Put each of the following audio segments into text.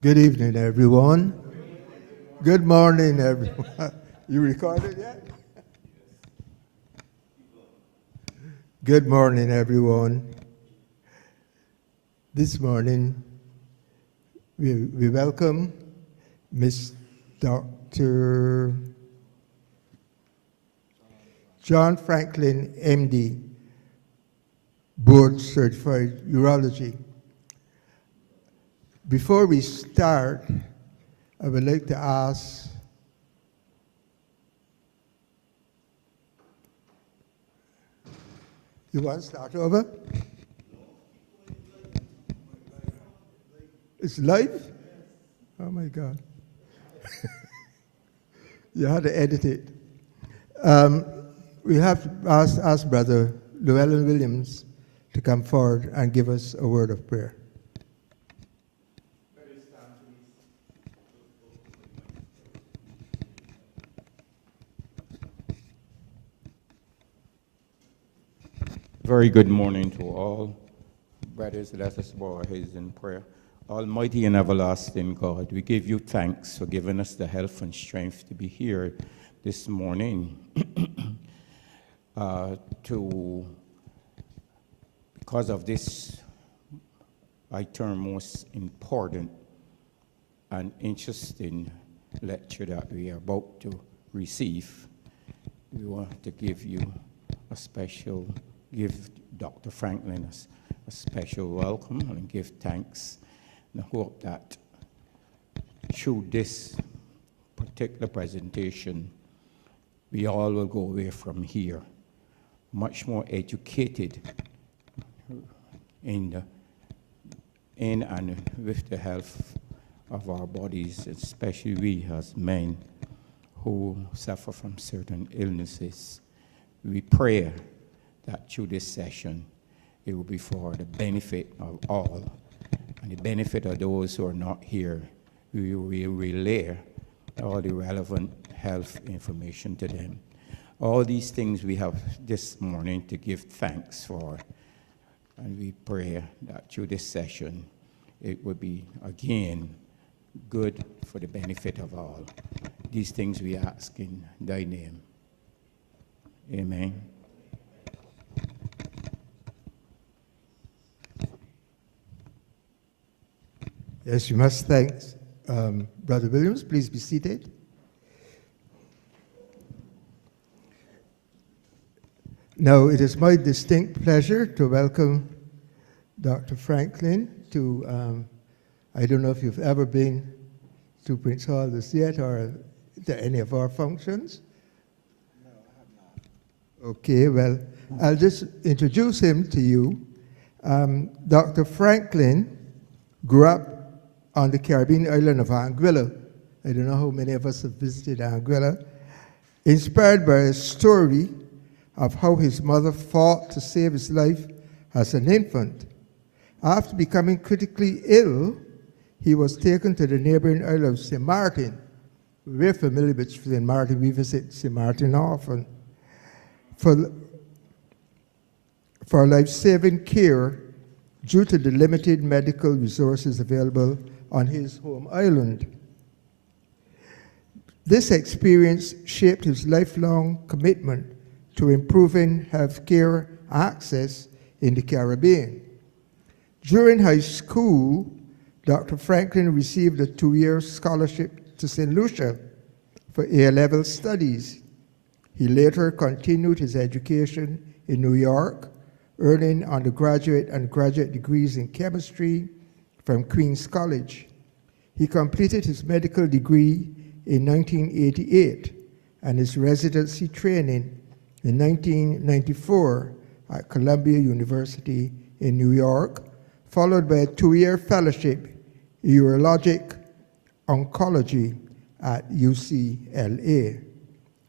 Good evening, everyone. Good morning, everyone. You recorded yet? Good morning, everyone. This morning, we welcome Miss Dr. John Franklin, MD, Board Certified Urology. Before we start, I would like to ask you want to start over? It's live? Oh my God. You had to edit it. We have to ask Brother Llewellyn Williams to come forward and give us a word of prayer. Very good morning to all. Brothers, let us bow our heads in prayer. Almighty and everlasting God, we give you thanks for giving us the health and strength to be here this morning because of this, I term most important and interesting lecture that we are about to receive. We want to give Dr. Franklin a special welcome and give thanks, and I hope that through this particular presentation, we all will go away from here much more educated in and with the health of our bodies, especially we as men who suffer from certain illnesses. We pray that through this session, it will be for the benefit of all, and the benefit of those who are not here. We will relay all the relevant health information to them. All these things we have this morning to give thanks for, and we pray that through this session, it will be, again, good for the benefit of all. These things we ask in thy name. Amen. Yes, you must thank Brother Williams. Please be seated. Now, it is my distinct pleasure to welcome Dr. Franklin to, I don't know if you've ever been to Prince Hall this yet or to any of our functions. No, I have not. Okay, well, I'll just introduce him to you. Dr. Franklin grew up on the Caribbean island of Anguilla. I don't know how many of us have visited Anguilla. Inspired by a story of how his mother fought to save his life as an infant. After becoming critically ill, he was taken to the neighboring island of St. Martin. We're familiar with St. Martin. We visit St. Martin often. For life-saving care due to the limited medical resources available on his home island. This experience shaped his lifelong commitment to improving healthcare access in the Caribbean. During high school, Dr. Franklin received a 2-year scholarship to St. Lucia for A-level studies. He later continued his education in New York, earning undergraduate and graduate degrees in chemistry from Queens College. He completed his medical degree in 1988 and his residency training in 1994 at Columbia University in New York, followed by a 2-year fellowship in urologic oncology at UCLA.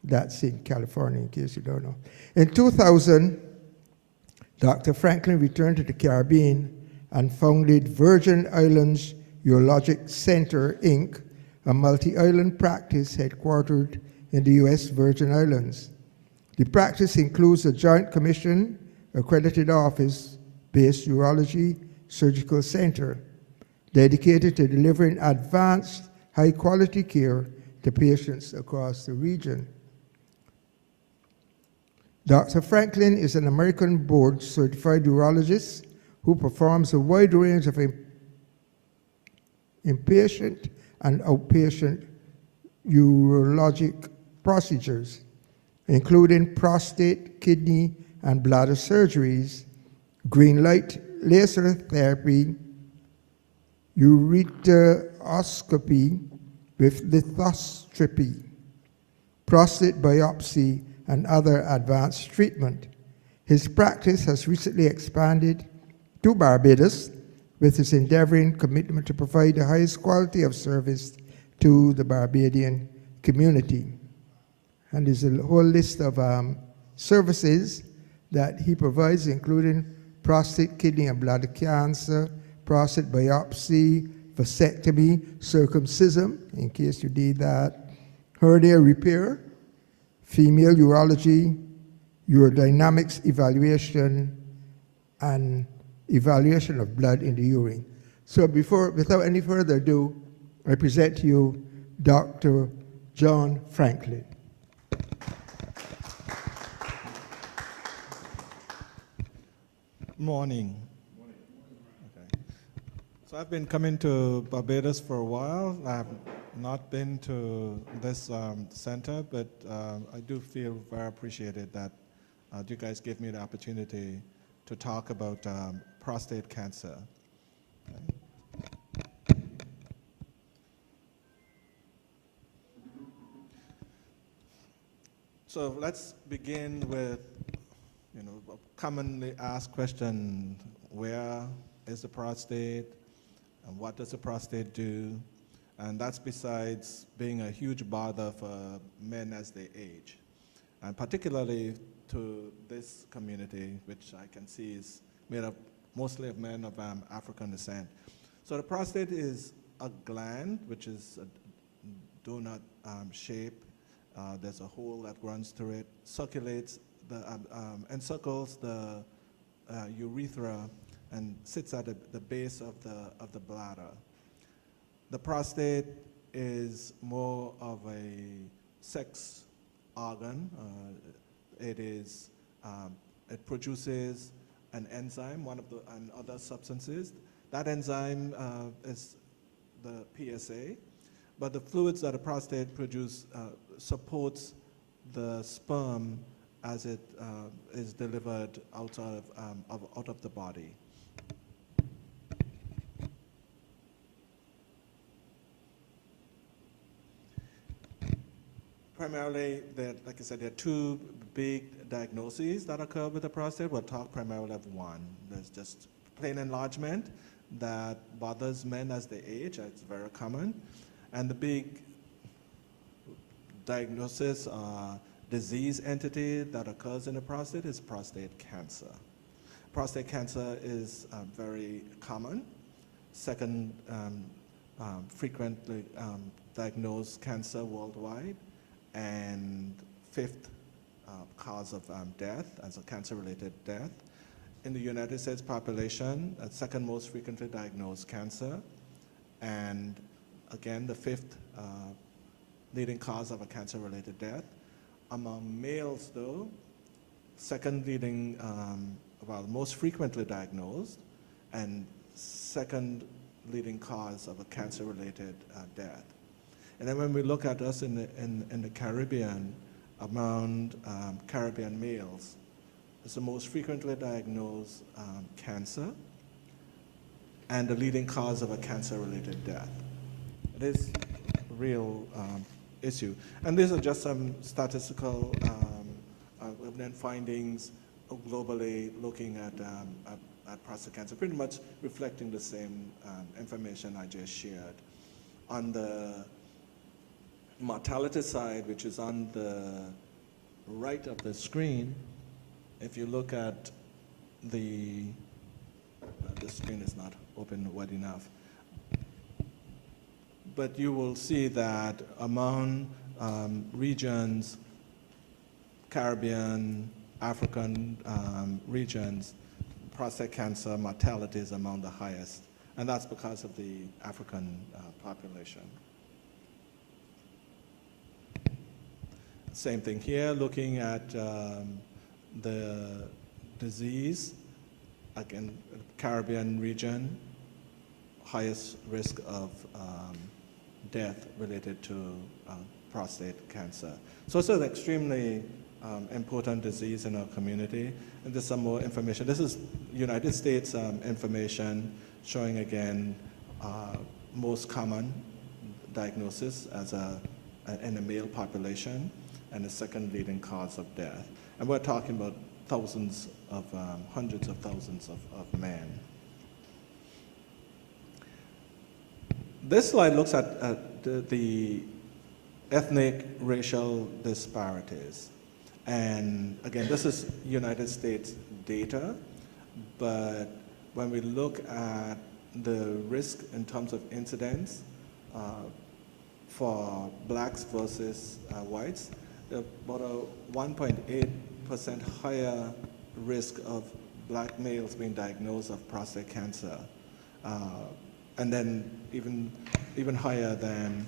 That's in California, in case you don't know. In 2000, Dr. Franklin returned to the Caribbean and founded Virgin Islands Urologic Center, Inc., a multi-island practice headquartered in the U.S. Virgin Islands. The practice includes a Joint Commission accredited office-based urology surgical center. dedicated to delivering advanced, high-quality care to patients across the region. Dr. Franklin is an American board-certified urologist who performs a wide range of inpatient and outpatient urologic procedures, including prostate, kidney, and bladder surgeries, green light laser therapy, ureteroscopy with lithoscopy, prostate biopsy, and other advanced treatment. His practice has recently expanded to Barbados with his endeavoring commitment to provide the highest quality of service to the Barbadian community. And there's a whole list of services that he provides, including prostate, kidney, and bladder cancer, prostate biopsy, vasectomy, circumcision, in case you need that, hernia repair, female urology, urodynamics evaluation, and evaluation of blood in the urine. So without any further ado, I present to you Dr. John Franklin. Morning. Okay. So I've been coming to Barbados for a while. I have not been to this center, but I do feel very appreciated that you guys gave me the opportunity to talk about prostate cancer. Okay. So let's begin with a commonly asked question: where is the prostate, and what does the prostate do? And that's besides being a huge bother for men as they age, and particularly to this community, which I can see is made up mostly of men of African descent. So the prostate is a gland which is a donut shape. There's a hole that runs through it, circulates encircles the urethra and sits at the base of the bladder. The prostate is more of a sex organ. It produces an enzyme, and other substances. That enzyme is the PSA, but the fluids that the prostate produce supports the sperm as it is delivered out of the body. Primarily, like I said, there are two big diagnoses that occur with the prostate. We'll talk primarily of one. There's just plain enlargement that bothers men as they age. It's very common. And the big diagnosis disease entity that occurs in the prostate is prostate cancer. Prostate cancer is very common, second frequently diagnosed cancer worldwide, and fifth cause of death as a cancer-related death. In the United States population, second most frequently diagnosed cancer, and again the fifth leading cause of a cancer-related death. Among males, though, second leading, most frequently diagnosed, and second leading cause of a cancer-related death. And then when we look at us in the Caribbean, among Caribbean males, it's the most frequently diagnosed cancer and the leading cause of a cancer-related death. It is a real issue. And these are just some statistical findings globally looking at prostate cancer, pretty much reflecting the same information I just shared. On the mortality side, which is on the right of the screen, if you look at the screen is not open wide enough, but you will see that among regions, Caribbean, African regions, prostate cancer mortality is among the highest. and that's because of the African population. Same thing here, looking at the disease, again, Caribbean region, highest risk of death related to prostate cancer. So it's an extremely important disease in our community, and there's some more information. This is United States information showing again most common diagnosis as in a male population, and the second leading cause of death. And we're talking about thousands of, hundreds of thousands of men. This slide looks at the ethnic racial disparities. And again, this is United States data, but when we look at the risk in terms of incidence for blacks versus whites, about a 1.8% higher risk of black males being diagnosed of prostate cancer, and then even higher than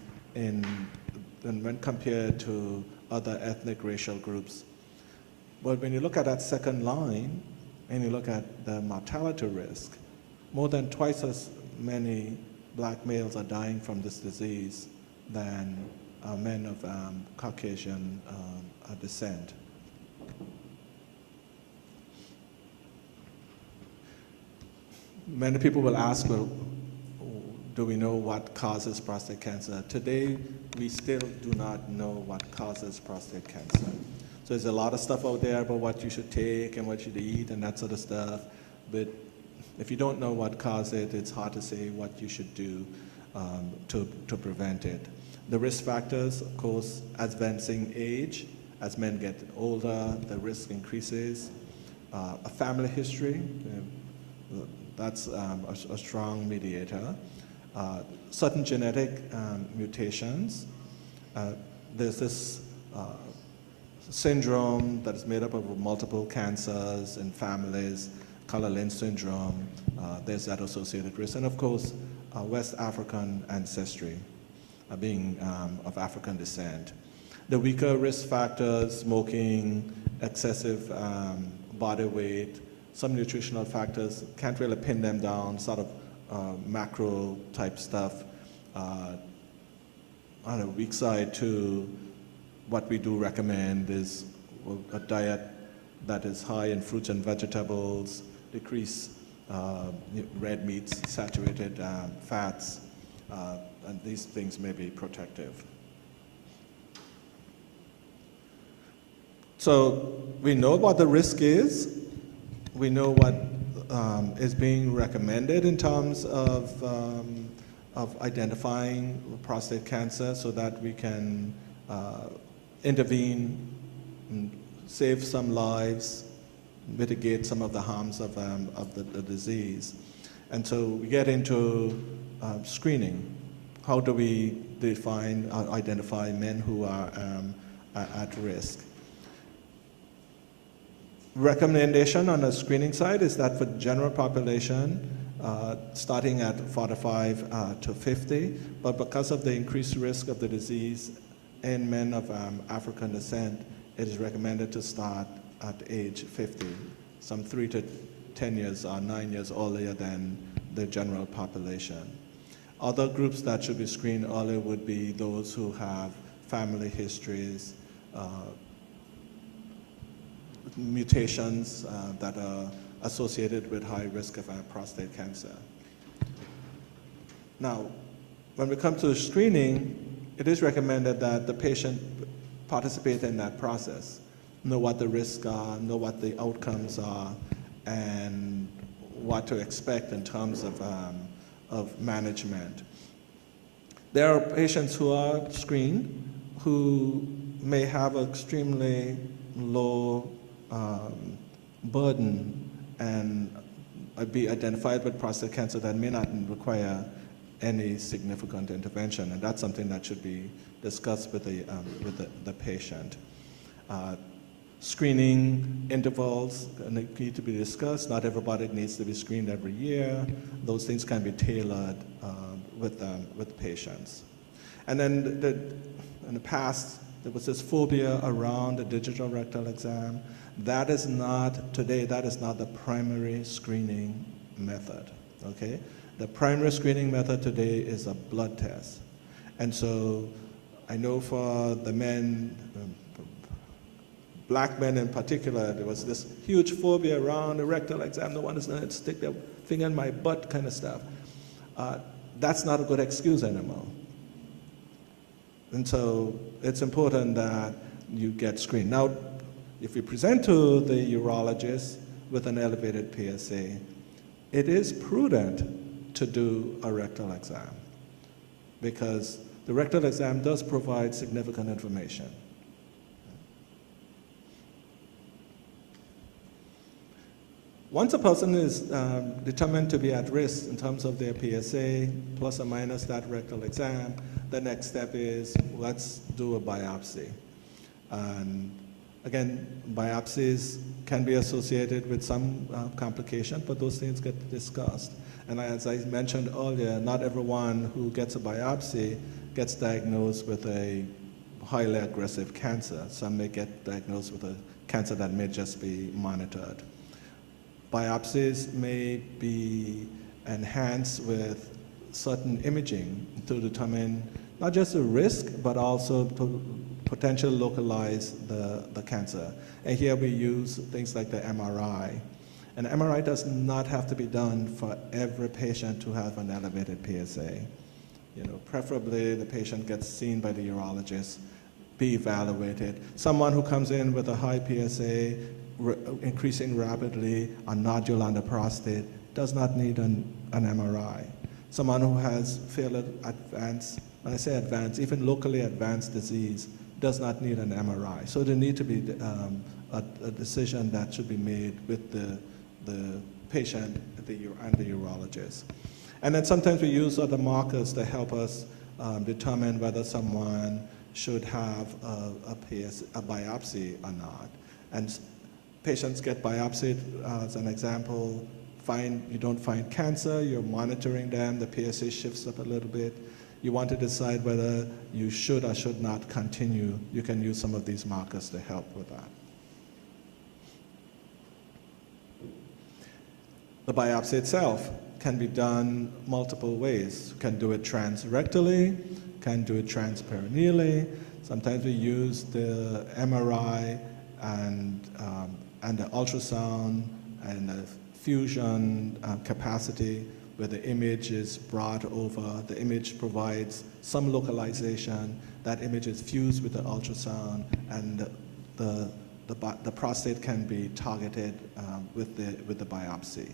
when compared to other ethnic racial groups. But when you look at that second line and you look at the mortality risk, more than twice as many black males are dying from this disease than men of Caucasian descent. Many people will ask, well, do we know what causes prostate cancer? Today, we still do not know what causes prostate cancer. So there's a lot of stuff out there about what you should take and what you should eat and that sort of stuff, but if you don't know what causes it, it's hard to say what you should do to prevent it. The risk factors, of course, advancing age. As men get older, the risk increases. A family history, that's a strong mediator. Certain genetic mutations. There's this syndrome that is made up of multiple cancers in families, Color-Lynch syndrome. There's that associated risk. And of course, West African ancestry, being of African descent. The weaker risk factors, smoking, excessive body weight, some nutritional factors, can't really pin them down, sort of macro type stuff. On a weak side too, what we do recommend is a diet that is high in fruits and vegetables, decrease red meats, saturated fats, and these things may be protective. So we know what the risk is. We know what is being recommended in terms of identifying prostate cancer so that we can intervene, and save some lives, mitigate some of the harms of the disease. And so we get into screening. How do we define or identify men who are at risk? Recommendation on the screening side is that for general population, starting at 45 to 50, but because of the increased risk of the disease in men of African descent, it is recommended to start at age 50, some 3 to 10 years or 9 years earlier than the general population. Other groups that should be screened earlier would be those who have family histories, mutations that are associated with high risk of prostate cancer. Now, when we come to screening, it is recommended that the patient participate in that process, know what the risks are, know what the outcomes are, and what to expect in terms of management. There are patients who are screened who may have extremely low burden and be identified with prostate cancer that may not require any significant intervention, and that's something that should be discussed with the patient. Screening intervals need to be discussed. Not everybody needs to be screened every year. Those things can be tailored with patients. And then in the past, there was this phobia around the digital rectal exam. That is not the primary screening method, okay? The primary screening method today is a blood test. And so I know for the men, black men in particular, there was this huge phobia around the rectal exam. No one is going to stick their finger in my butt kind of stuff. That's not a good excuse anymore. And so it's important that you get screened. Now, if you present to the urologist with an elevated PSA, it is prudent to do a rectal exam because the rectal exam does provide significant information. Once a person is determined to be at risk in terms of their PSA, plus or minus that rectal exam, the next step is let's do a biopsy. And again, biopsies can be associated with some complication, but those things get discussed. And as I mentioned earlier, not everyone who gets a biopsy gets diagnosed with a highly aggressive cancer. Some may get diagnosed with a cancer that may just be monitored. Biopsies may be enhanced with certain imaging to determine not just the risk, but also to potentially localize the cancer. And here we use things like the MRI. And MRI does not have to be done for every patient who has an elevated PSA. You know, preferably the patient gets seen by the urologist, be evaluated. Someone who comes in with a high PSA, increasing rapidly, a nodule on the prostate, does not need an MRI. Someone who has fairly advanced, when I say advanced, even locally advanced disease, does not need an MRI. So there need to be a decision that should be made with the patient and the urologist. And then sometimes we use other markers to help us determine whether someone should have a biopsy or not. And patients get biopsied, as an example, you don't find cancer, you're monitoring them, the PSA shifts up a little bit. You want to decide whether you should or should not continue. You can use some of these markers to help with that. The biopsy itself can be done multiple ways. You can do it transrectally, can do it transperineally. Sometimes we use the MRI and the ultrasound and the fusion capacity where the image is brought over. The image provides some localization. That image is fused with the ultrasound, and the prostate can be targeted with the biopsy.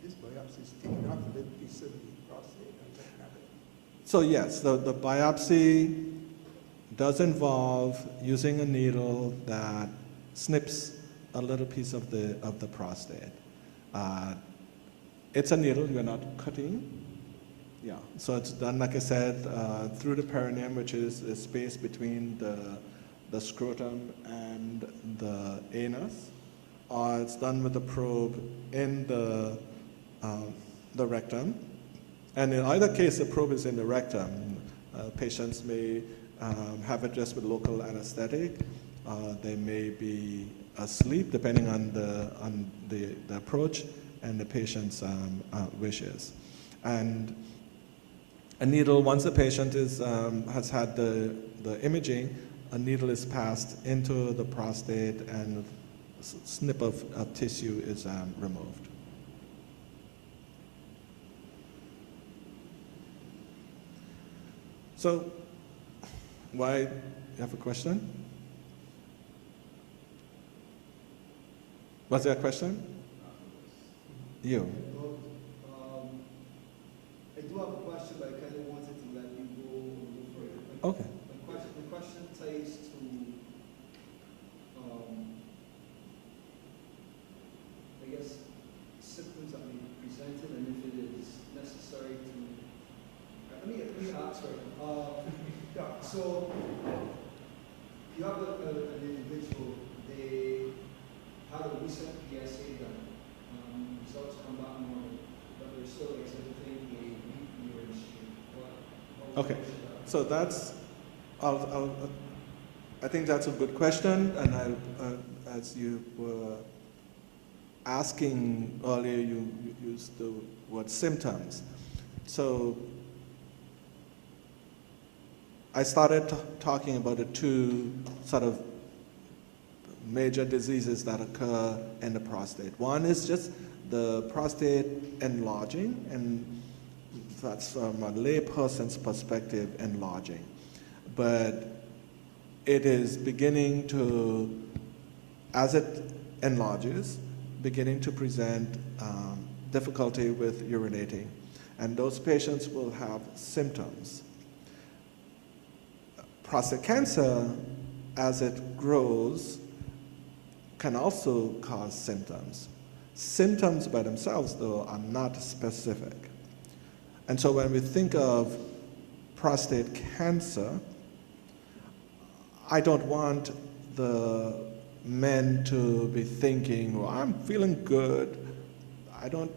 This biopsy is taken off a little piece of the prostate. So yes, the biopsy does involve using a needle that snips a little piece of the prostate. It's a needle, you're not cutting. Yeah, so it's done, like I said, through the perineum, which is the space between the scrotum and the anus, or it's done with a probe in the rectum. And in either case, the probe is in the rectum. Patients may have it just with local anesthetic. They may be asleep, depending on the approach and the patient's wishes. And a needle, once the patient has had the imaging, a needle is passed into the prostate and a snip of tissue is removed. So, why, you have a question? Was there a question? You. I do have a question, but I kind of wanted to let you go a little further. Okay. The question ties to I guess, symptoms that may be presented and if it is necessary to... Let me ask right now. Yeah, so you have an individual, they had a recent PSA done, results come back normal, but they're still exhibiting a weak urine stream. Okay, so that's, I think that's a good question, and as you were asking earlier, you used the word symptoms. So I started talking about the two sort of major diseases that occur in the prostate. One is just the prostate enlarging, and that's from a layperson's perspective, enlarging. But it is beginning to, as it enlarges, beginning to present difficulty with urinating. And those patients will have symptoms. Prostate cancer, as it grows, can also cause symptoms. Symptoms by themselves, though, are not specific. And so when we think of prostate cancer, I don't want the men to be thinking, well, I'm feeling good. I don't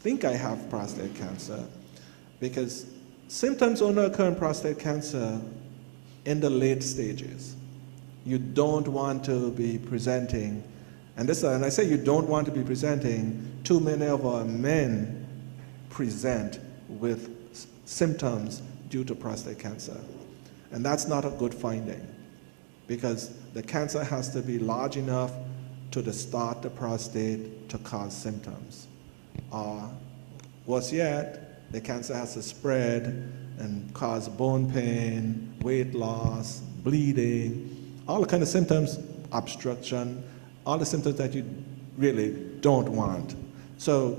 think I have prostate cancer, because symptoms only occur in prostate cancer in the late stages. You don't want to be presenting, and I say you don't want to be presenting, too many of our men present with symptoms due to prostate cancer. And that's not a good finding, because the cancer has to be large enough to distort the prostate to cause symptoms. Worse yet, the cancer has to spread and cause bone pain, weight loss, bleeding, all the kind of symptoms, obstruction, all the symptoms that you really don't want. So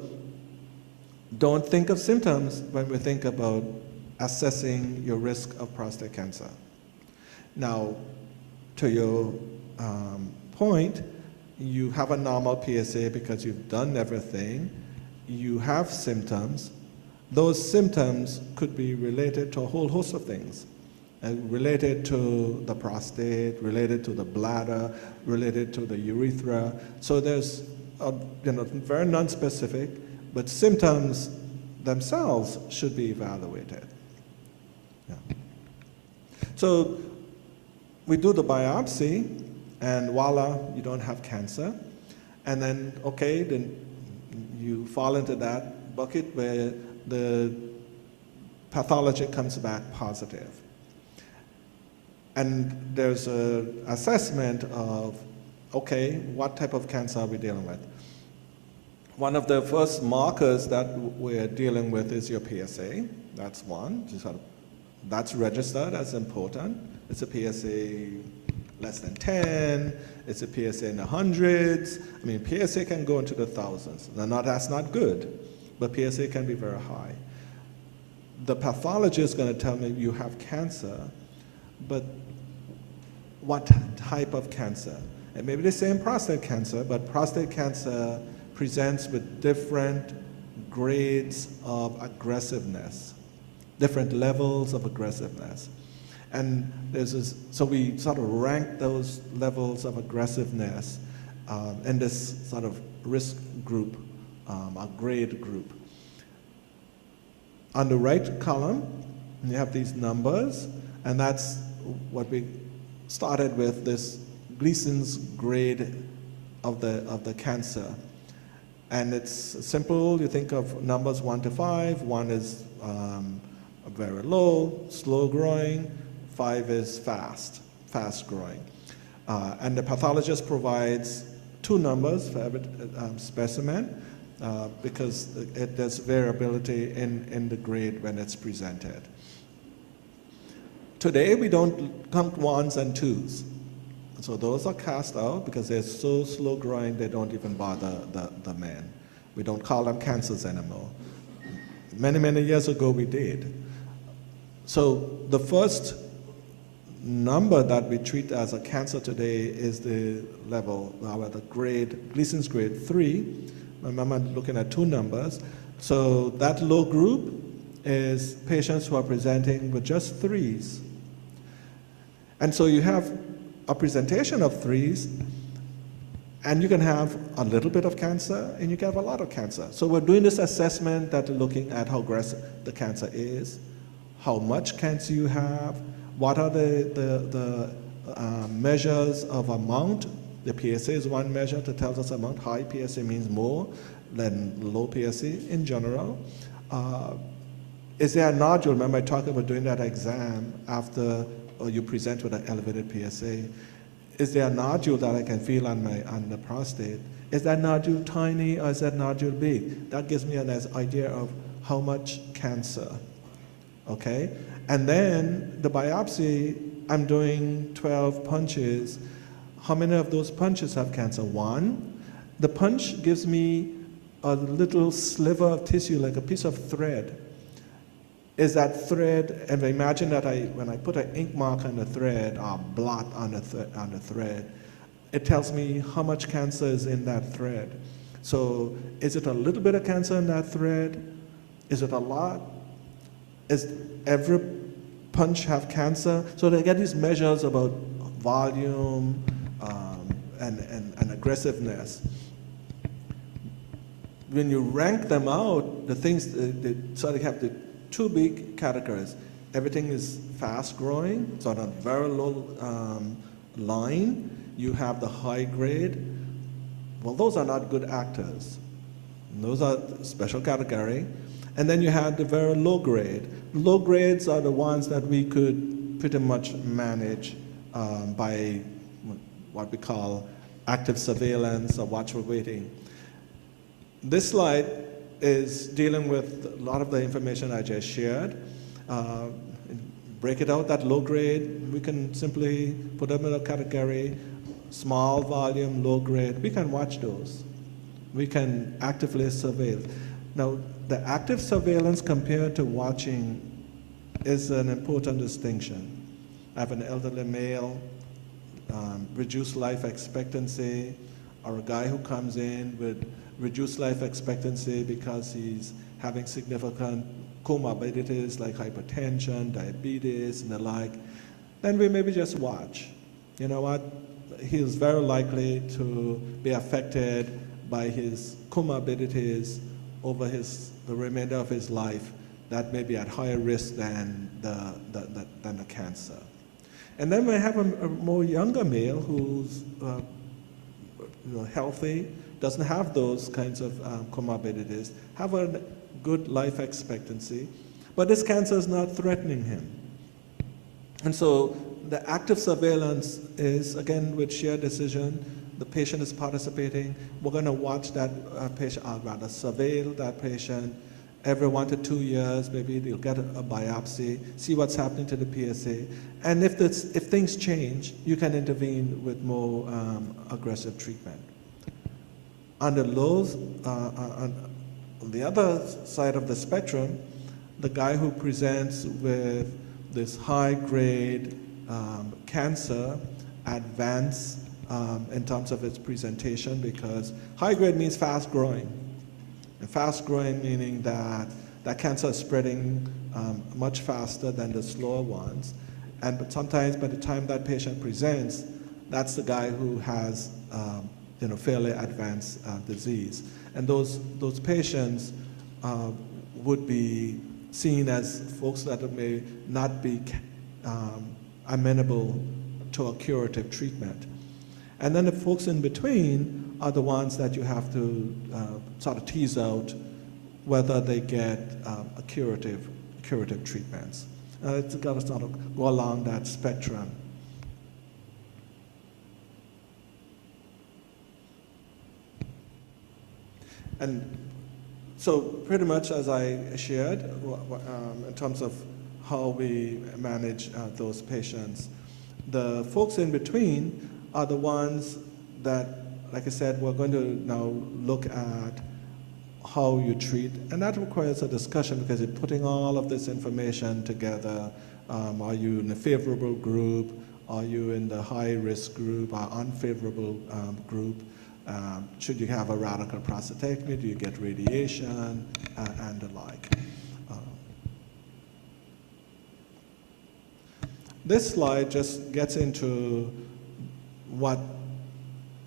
don't think of symptoms when we think about assessing your risk of prostate cancer. Now, to your point, you have a normal PSA because you've done everything. You have symptoms. Those symptoms could be related to a whole host of things, related to the prostate, related to the bladder, related to the urethra. So there's very non-specific, but symptoms themselves should be evaluated. Yeah. So we do the biopsy, and voila, you don't have cancer. And then, okay, then you fall into that bucket where the pathology comes back positive. And there's an assessment of, okay, what type of cancer are we dealing with? One of the first markers that we're dealing with is your PSA. That's one. That's registered as important. It's a PSA less than 10. It's a PSA in the hundreds. I mean, PSA can go into the thousands. That's not good, but PSA can be very high. The pathologist is going to tell me you have cancer, but what type of cancer? It may be the same prostate cancer, but prostate cancer presents with different grades of aggressiveness, different levels of aggressiveness. And so we sort of rank those levels of aggressiveness in this sort of risk group, a grade group. On the right column, you have these numbers, and that's what we started with, this Gleason's grade of the cancer. And it's simple. You think of numbers 1 to 5. 1 is very low, slow growing. 5 is fast growing. And the pathologist provides 2 numbers for every specimen because there's variability in the grade when it's presented. Today, we don't count 1s and 2s. So those are cast out because they're so slow growing, they don't even bother the men. We don't call them cancers anymore. Many, many years ago, we did. So the first number that we treat as a cancer today is the level, the grade, Gleason's grade 3. Remember, I'm looking at 2 numbers. So that low group is patients who are presenting with just 3s. And so you have a presentation of 3s, and you can have a little bit of cancer and you can have a lot of cancer. So we're doing this assessment that looking at how aggressive the cancer is, how much cancer you have, what are the measures of amount. The PSA is one measure that tells us amount. High PSA means more than low PSA in general. Is there a nodule? Remember I talked about doing that exam after you present with an elevated PSA. Is there a nodule that I can feel on the prostate? Is that nodule tiny or is that nodule big? That gives me an idea of how much cancer, okay? And then the biopsy, I'm doing 12 punches. How many of those punches have cancer? 1. The punch gives me a little sliver of tissue, like a piece of thread. Is that thread, and imagine that when I put an ink mark on the thread, or blot on the thread, it tells me how much cancer is in that thread. So is it a little bit of cancer in that thread? Is it a lot? Is every punch have cancer? So they get these measures about volume and aggressiveness. When you rank them out, the things, so they have the 2 big categories. Everything is fast growing, so on a very low line. You have the high grade. Well, those are not good actors. Those are special category. And then you have the very low grade. Low grades are the ones that we could pretty much manage by what we call active surveillance or watchful waiting. This slide is dealing with a lot of the information I just shared. Break it out, that low grade, we can simply put them in a category, small volume, low grade. We can watch those. We can actively surveil. Now, the active surveillance compared to watching is an important distinction. I have an elderly male, reduced life expectancy, or a guy who comes in with reduced life expectancy because he's having significant comorbidities like hypertension, diabetes, and the like, then we maybe just watch. You know what? He's very likely to be affected by his comorbidities over the remainder of his life that may be at higher risk than the cancer. And then we have a more younger male who's healthy, doesn't have those kinds of comorbidities, have a good life expectancy, but this cancer is not threatening him. And so the active surveillance is, again, with shared decision. The patient is participating. We're going to watch that patient, or rather surveil that patient every 1 to 2 years. Maybe they'll get a biopsy, see what's happening to the PSA. And if things change, you can intervene with more aggressive treatment. On the lows, on the other side of the spectrum, the guy who presents with this high-grade cancer, advanced in terms of its presentation, because high-grade means fast-growing. And fast-growing meaning that cancer is spreading much faster than the slower ones. But sometimes by the time that patient presents, that's the guy who has fairly advanced disease. And those patients would be seen as folks that may not be amenable to a curative treatment. And then the folks in between are the ones that you have to sort of tease out whether they get a curative treatments. It's got to sort of go along that spectrum. And so pretty much as I shared in terms of how we manage those patients, the folks in between are the ones that, like I said, we're going to now look at how you treat, and that requires a discussion because you're putting all of this information together. Are you in a favorable group? Are you in the high-risk group or unfavorable group? Should you have a radical prostatectomy? Do you get radiation? And the like. This slide just gets into what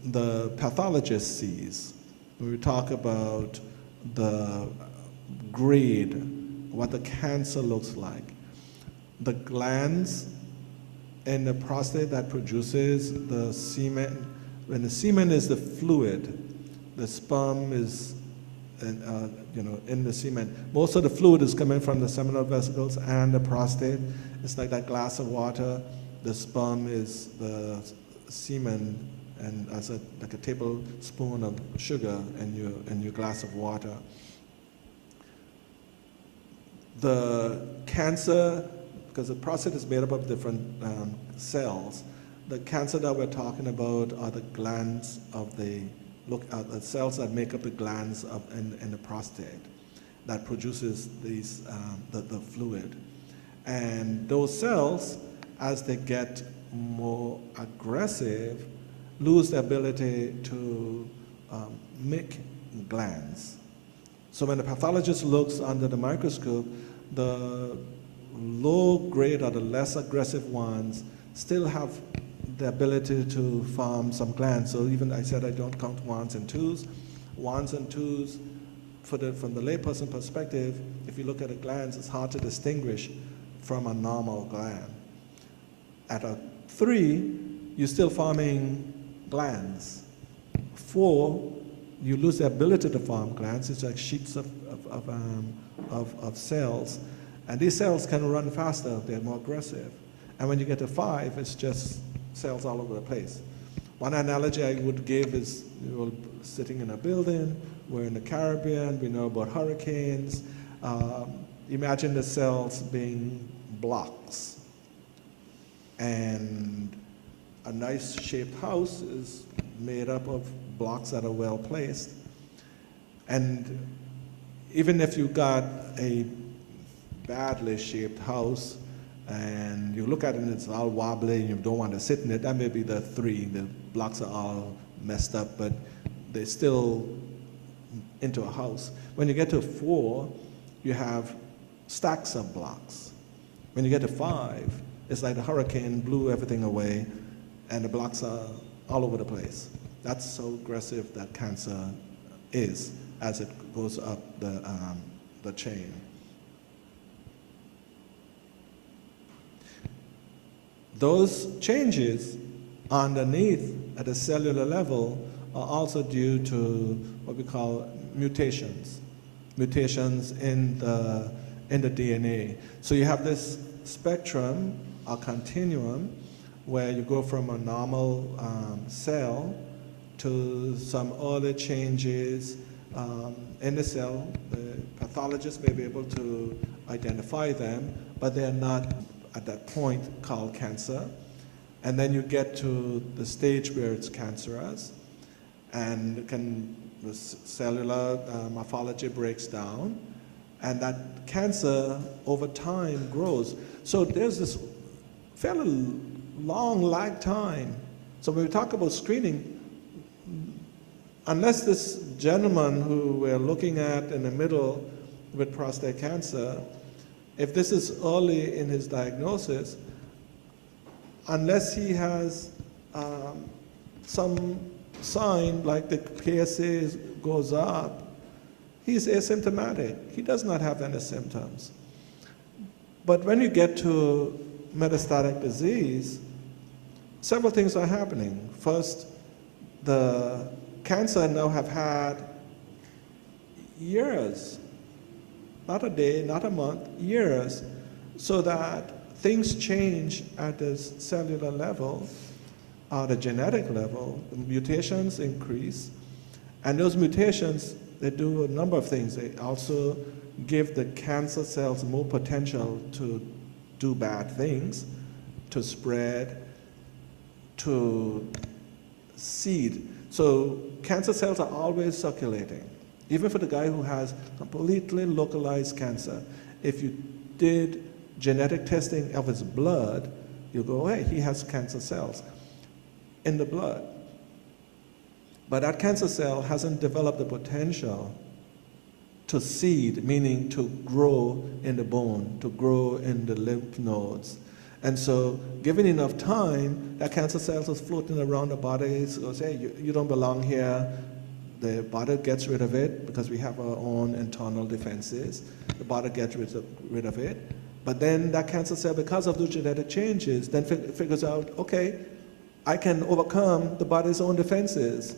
the pathologist sees. When we talk about the grade, what the cancer looks like, the glands in the prostate that produces the semen, when the semen is the fluid, the sperm is in the semen. Most of the fluid is coming from the seminal vesicles and the prostate. It's like that glass of water. The sperm is the semen, and like a tablespoon of sugar in your glass of water. The cancer, because the prostate is made up of different cells, the cancer that we're talking about are the glands of the cells that make up the glands in the prostate that produces these the fluid. And those cells, as they get more aggressive, lose the ability to make glands. So when the pathologist looks under the microscope, the low grade or the less aggressive ones still have the ability to form some glands. So even I said I don't count ones and twos. Ones and twos, from the layperson perspective, if you look at the glands, it's hard to distinguish from a normal gland. At a 3, you're still forming glands. 4, you lose the ability to form glands. It's like sheets of cells. And these cells can run faster, they're more aggressive. And when you get to 5, it's just cells all over the place. One analogy I would give is you're sitting in a building, we're in the Caribbean, we know about hurricanes. Imagine the cells being blocks. And a nice shaped house is made up of blocks that are well placed. And even if you got a badly shaped house and you look at it and it's all wobbly and you don't want to sit in it, that may be the 3. The blocks are all messed up, but they're still into a house. When you get to 4, you have stacks of blocks. When you get to 5, it's like the hurricane blew everything away and the blocks are all over the place. That's so aggressive that cancer is as it goes up the chain. Those changes underneath at a cellular level are also due to what we call mutations in the DNA. So you have this spectrum, a continuum, where you go from a normal cell to some early changes in the cell. The pathologist may be able to identify them, but they're not at that point called cancer. And then you get to the stage where it's cancerous, and the cellular morphology breaks down, and that cancer over time grows. So there's this fairly long lag time. So when we talk about screening, unless this gentleman who we're looking at in the middle with prostate cancer, if this is early in his diagnosis, unless he has some sign like the PSA goes up, he's asymptomatic. He does not have any symptoms. But when you get to metastatic disease, several things are happening. First, the cancer now have had years, not a day, not a month, years, so that things change at the cellular level, at the genetic level. The mutations increase, and those mutations, they do a number of things. They also give the cancer cells more potential to do bad things, to spread, to seed. So cancer cells are always circulating. Even for the guy who has completely localized cancer, if you did genetic testing of his blood, you go, hey, he has cancer cells in the blood. But that cancer cell hasn't developed the potential to seed, meaning to grow in the bone, to grow in the lymph nodes. And so, given enough time, that cancer cells is floating around the body, so say, you don't belong here. The body gets rid of it because we have our own internal defenses. The body gets rid of it. But then that cancer cell, because of the genetic changes, then figures out, okay, I can overcome the body's own defenses.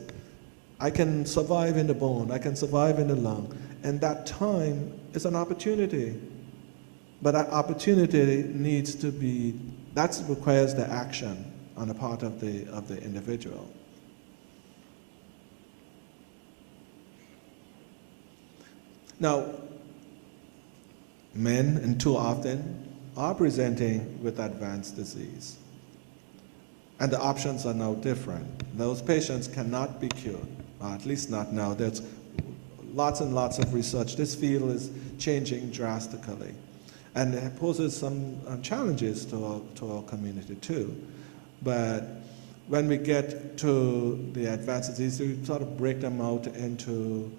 I can survive in the bone. I can survive in the lung. And that time is an opportunity. But that opportunity needs to be, that requires the action on the part of the individual. Now, men, and too often, are presenting with advanced disease. And the options are now different. Those patients cannot be cured, at least not now. There's lots and lots of research. This field is changing drastically. And it poses some challenges to our community too. But when we get to the advanced disease, we sort of break them out into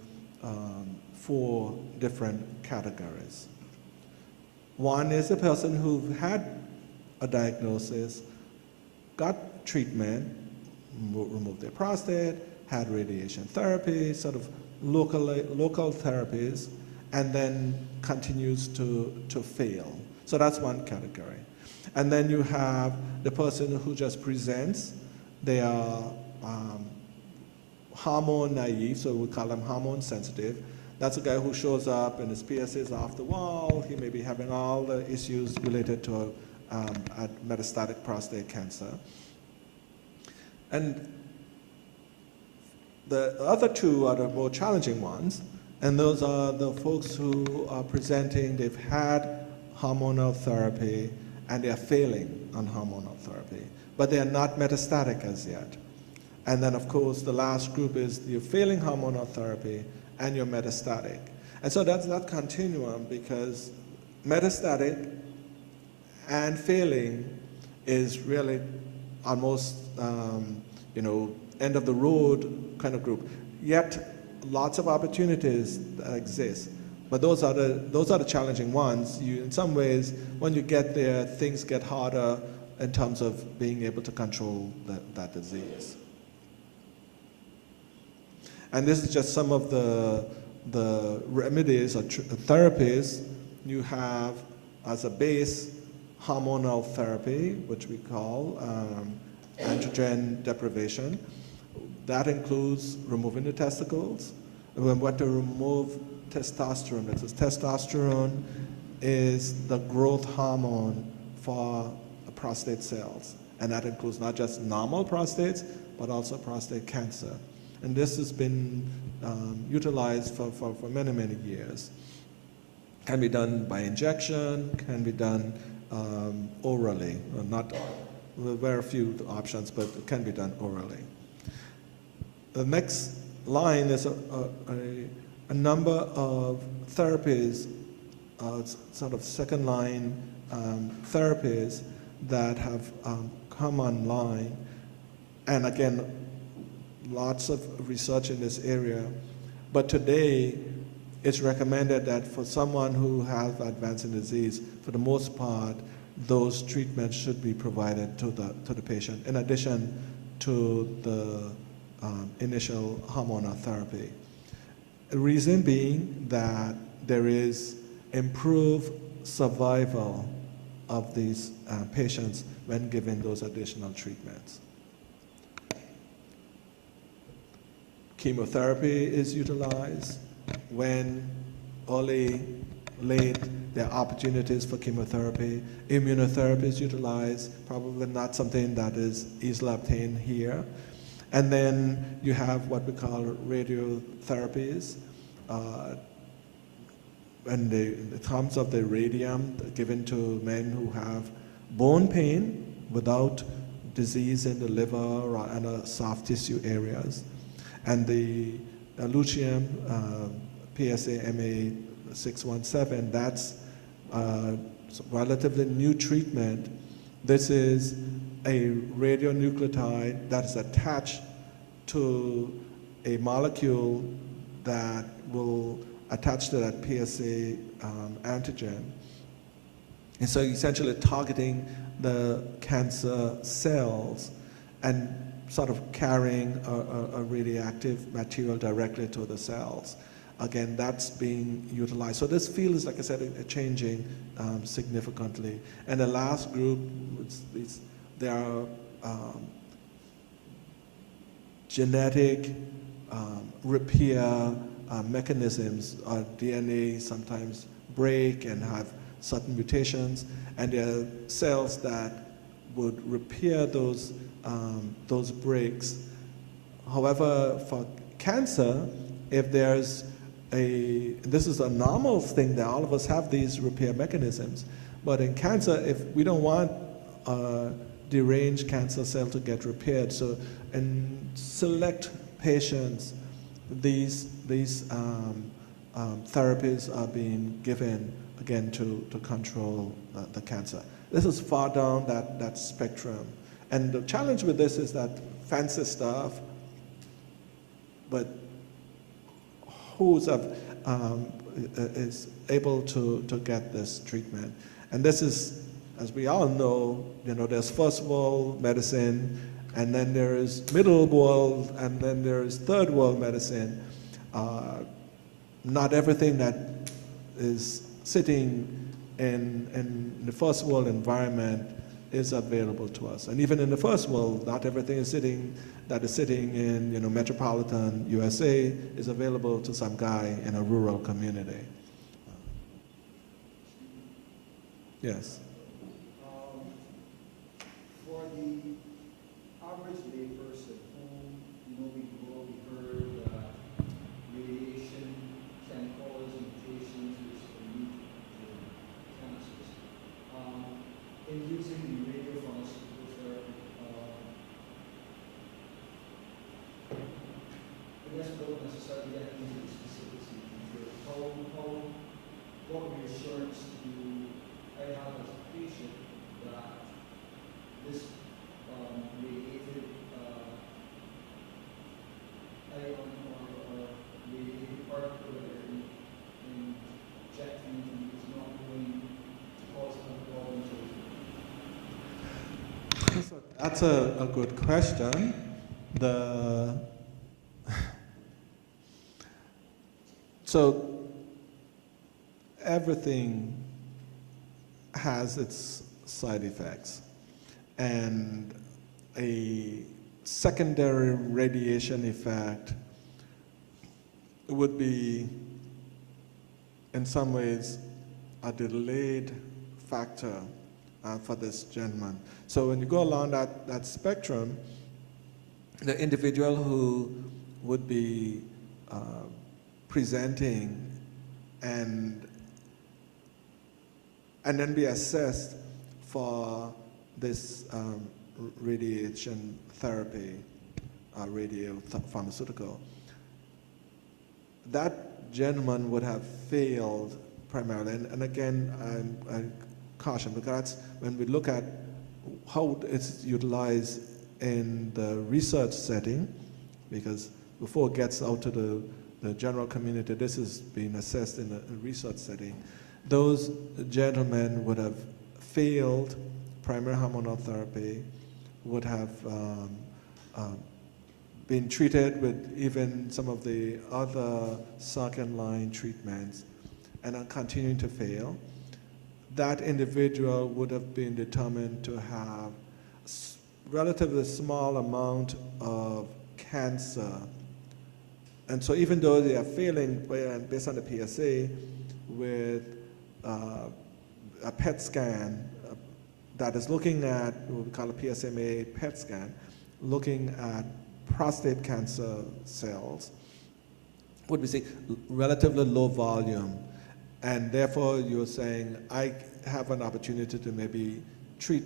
4 different categories. One is a person who had a diagnosis, got treatment, removed their prostate, had radiation therapy, sort of local therapies, and then continues to fail. So that's one category. And then you have the person who just presents. They are hormone naive, so we call them hormone sensitive. That's a guy who shows up and his PSA is off the wall. He may be having all the issues related to metastatic prostate cancer. And the other 2 are the more challenging ones. And those are the folks who are presenting, they've had hormonal therapy and they're failing on hormonal therapy, but they're not metastatic as yet. And then of course the last group is you're failing hormonal therapy and you're metastatic. And so that's that continuum, because metastatic and failing is really almost, end of the road kind of group. Yet lots of opportunities exist, but those are the challenging ones. In some ways, when you get there, things get harder in terms of being able to control that disease. And this is just some of the remedies or therapies. You have as a base hormonal therapy, which we call androgen deprivation. That includes removing the testicles. We want to remove testosterone. Because testosterone is the growth hormone for prostate cells. And that includes not just normal prostates, but also prostate cancer. And this has been utilized for many, many years. Can be done by injection, can be done orally. Not very few options, but it can be done orally. The next line is a number of therapies, sort of second line therapies that have come online. And again, lots of research in this area. But today, it's recommended that for someone who has advancing disease, for the most part, those treatments should be provided to the patient, in addition to the initial hormonal therapy. The reason being that there is improved survival of these patients when given those additional treatments. Chemotherapy is utilized. When early, late, there are opportunities for chemotherapy. Immunotherapy is utilized, probably not something that is easily obtained here. And then you have what we call radiotherapies. And in terms of the radium given to men who have bone pain without disease in the liver or in soft tissue areas. And the lutetium PSA MA617, that's a relatively new treatment. This is a radionuclide that is attached to a molecule that will attach to that PSA antigen. And so essentially targeting the cancer cells and sort of carrying a radioactive material directly to the cells. Again, that's being utilized. So this field is, like I said, changing significantly. And the last group, there are genetic repair mechanisms. DNA sometimes break and have certain mutations, and there are cells that would repair those breaks. However, for cancer, if there's this is a normal thing that all of us have these repair mechanisms, but in cancer, if we don't want deranged cancer cell to get repaired, so in select patients, these therapies are being given again to control the cancer. This is far down that spectrum, and the challenge with this is that fancy stuff, but who's is able to get this treatment. And this is, as we all know, there's first world medicine, and then there is middle world, and then there is third world medicine. Not everything that is sitting in the first world environment is available to us. And even in the first world, not everything that is sitting in metropolitan USA is available to some guy in a rural community. Yes. For the average lay person who, we heard that radiation can cause mutations which can lead to cancers. In using the radiopharmaceutical therapy, I guess we don't necessarily get into the specifics here. What reassurance do I have as a patient that this radiated ion or radiated particle that they're injecting is not going to cause another problem? So that's a good question. So everything has its side effects, and a secondary radiation effect would be, in some ways, a delayed factor for this gentleman. So when you go along that spectrum, the individual who would be presenting and then be assessed for this radiation therapy, radiopharmaceutical, that gentleman would have failed primarily. And again, I caution, because when we look at how it's utilized in the research setting, because before it gets out to the general community, this is being assessed in a research setting. Those gentlemen would have failed primary hormonal therapy, would have been treated with even some of the other second-line treatments, and are continuing to fail. That individual would have been determined to have relatively small amount of cancer. And so even though they are failing based on the PSA with a PET scan that is looking at what we call a PSMA PET scan, looking at prostate cancer cells, would we say relatively low volume, and therefore you're saying I have an opportunity to maybe treat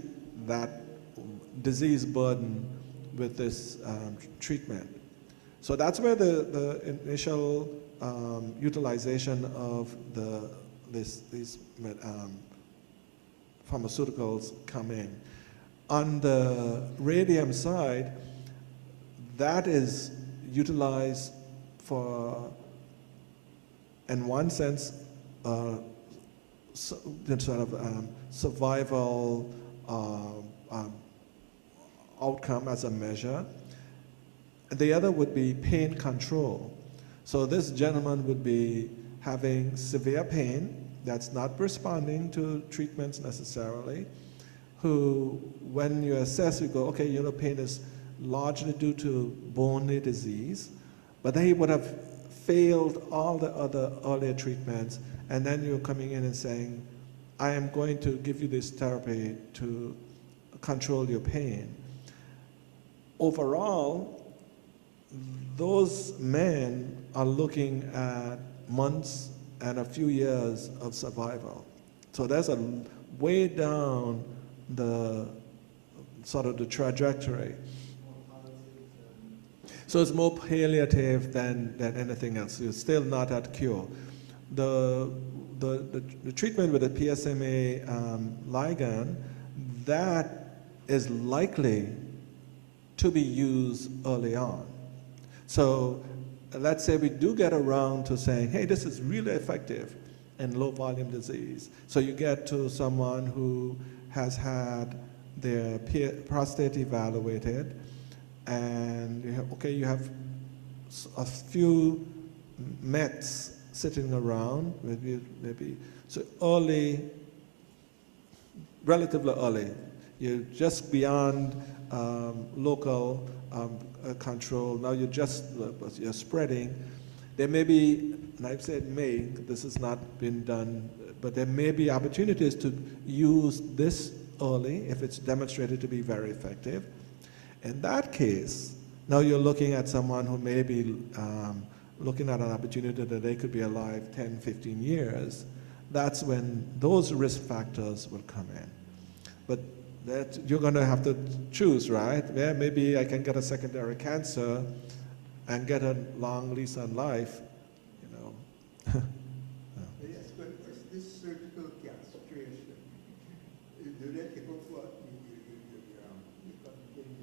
that disease burden with this treatment. So that's where the initial utilization of these pharmaceuticals come in. On the radium side, that is utilized for, in one sense, survival outcome as a measure. The other would be pain control. So this gentleman would be having severe pain that's not responding to treatments necessarily, who, when you assess, you go, okay, pain is largely due to bony disease, but then he would have failed all the other earlier treatments, and then you're coming in and saying, I am going to give you this therapy to control your pain. Overall, those men are looking at months and a few years of survival. So there's a way down the sort of the trajectory. So it's more palliative than anything else. You're still not at cure. The treatment with the PSMA ligand, that is likely to be used early on. So let's say we do get around to saying, hey, this is really effective in low volume disease. So you get to someone who has had their prostate evaluated, and you have a few mets sitting around, maybe so early, relatively early. You're just beyond local control. Now you're spreading. There may be, and I've said may, this has not been done, but there may be opportunities to use this early if it's demonstrated to be very effective. In that case, now you're looking at someone who may be looking at an opportunity that they could be alive 10, 15 years. That's when those risk factors will come in. But that you're going to have to choose, right? Yeah, maybe I can get a secondary cancer and get a long lease on life, Yes, but this surgical castration, do they take off what?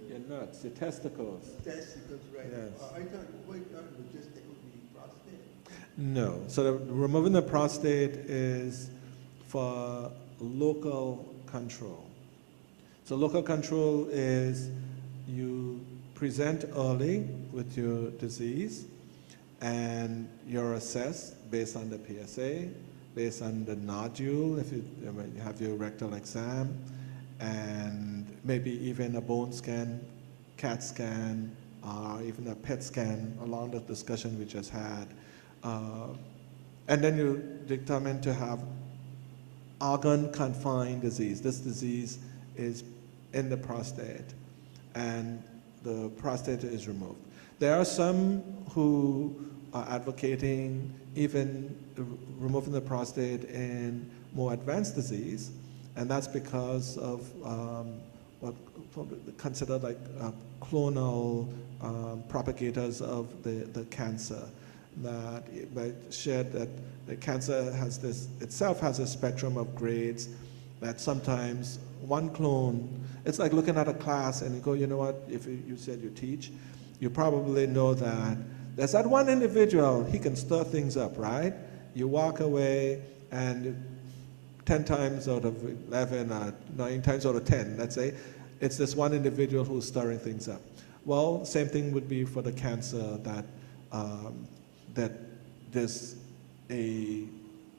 Your nuts, your testicles. Testicles, right? Yes. I thought, would just take off the prostate. No. So removing the prostate is for local control. So local control is you present early with your disease, and you're assessed based on the PSA, based on the nodule, if you have your rectal exam, and maybe even a bone scan, CAT scan, or even a PET scan along the discussion we just had. And then you determine to have organ-confined disease. This disease is in the prostate, and the prostate is removed. There are some who are advocating even removing the prostate in more advanced disease, and that's because of what considered like clonal propagators of the cancer. That shared that the cancer has itself has a spectrum of grades, that sometimes one clone, it's like looking at a class and you go, you know what, if you said you teach, you probably know that there's that one individual, he can stir things up, right? You walk away and 10 times out of 11 or 9 times out of 10, let's say, it's this one individual who's stirring things up. Well, same thing would be for the cancer, that there's a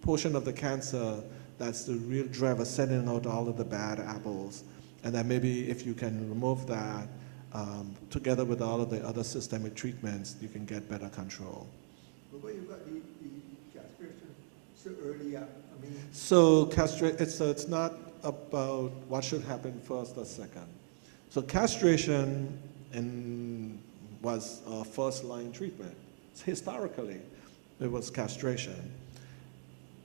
portion of the cancer that's the real driver, sending out all of the bad apples. And that maybe if you can remove that, together with all of the other systemic treatments, you can get better control. But when you got the castration so early, So it's not about what should happen first or second. So castration was a first-line treatment. Historically, it was castration.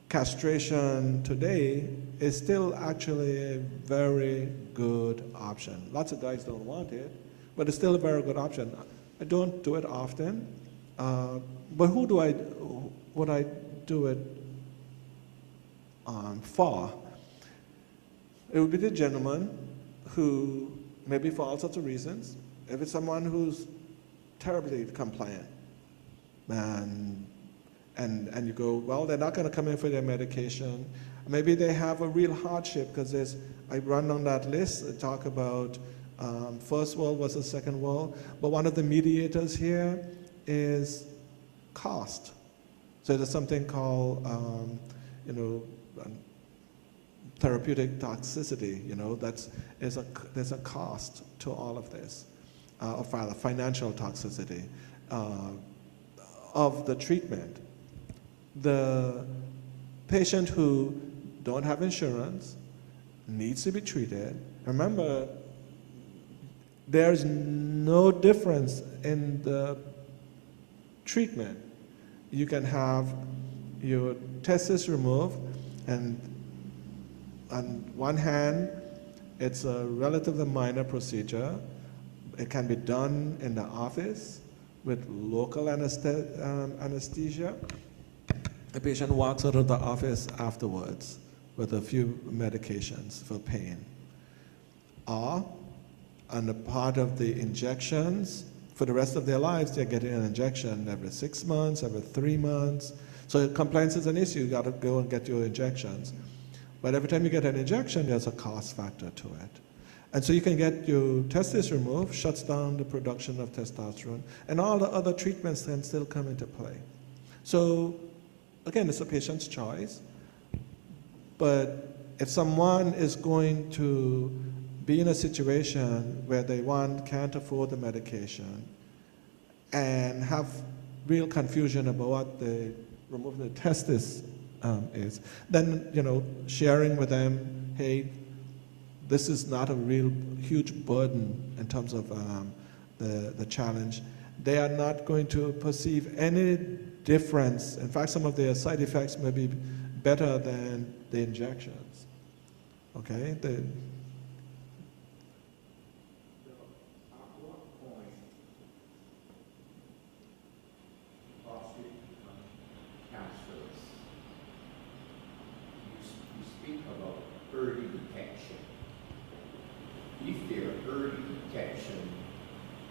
Castration today is still actually a very good option. Lots of guys don't want it, but it's still a very good option. I don't do it often, but would I do it for? It would be the gentleman who, maybe for all sorts of reasons, if it's someone who's terribly compliant, and you go, well, they're not going to come in for their medication. Maybe they have a real hardship because there's I run on that list, I talk about first world versus second world, but one of the mediators here is cost. So there's something called, therapeutic toxicity, there's a cost to all of this, or rather financial toxicity of the treatment. The patient who don't have insurance needs to be treated. Remember, there's no difference in the treatment. You can have your testis removed, and on one hand, it's a relatively minor procedure. It can be done in the office with local anesthesia. The patient walks out of the office afterwards with a few medications for pain. Or, on the part of the injections, for the rest of their lives, they're getting an injection every 6 months, every 3 months. So compliance is an issue. You got to go and get your injections. But every time you get an injection, there's a cost factor to it. And so you can get your testis removed, shuts down the production of testosterone, and all the other treatments can still come into play. So again, it's a patient's choice. But if someone is going to be in a situation where they, can't afford the medication and have real confusion about what the removing the testis is, then, sharing with them, hey, this is not a real huge burden in terms of the challenge. They are not going to perceive any difference. In fact, some of their side effects may be better than the injections. Okay? Early detection. If there are early detection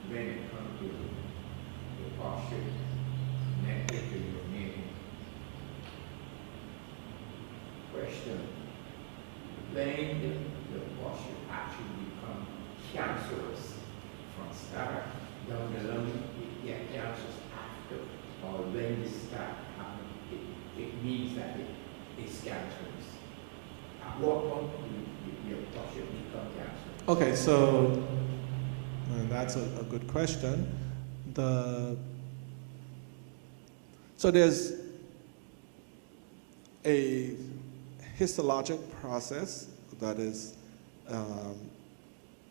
when it comes to the prostate, connected to your main question, when the prostate actually become cancerous from start down the line, it gets cancerous after, or when it start happening, it means that it is cancerous. Okay, so that's a good question. So there's a histologic process that is,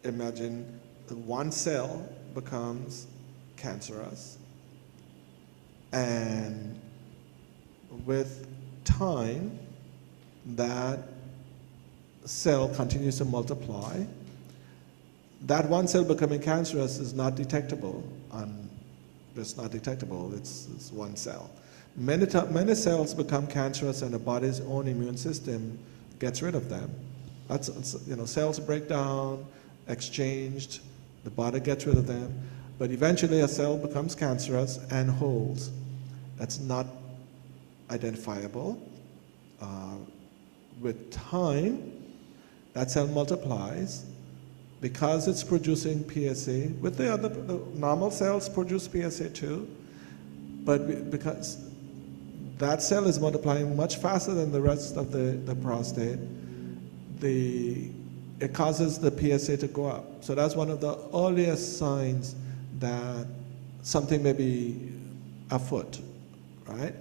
imagine one cell becomes cancerous, and with time, that cell continues to multiply. That one cell becoming cancerous is not detectable. It's not detectable. It's one cell. Many cells become cancerous, and the body's own immune system gets rid of them. Cells break down, exchanged. The body gets rid of them, but eventually a cell becomes cancerous and holds. That's not identifiable. With time, that cell multiplies because it's producing PSA. With the normal cells produce PSA too, but because that cell is multiplying much faster than the rest of the prostate, it causes the PSA to go up. So that's one of the earliest signs that something may be afoot, right?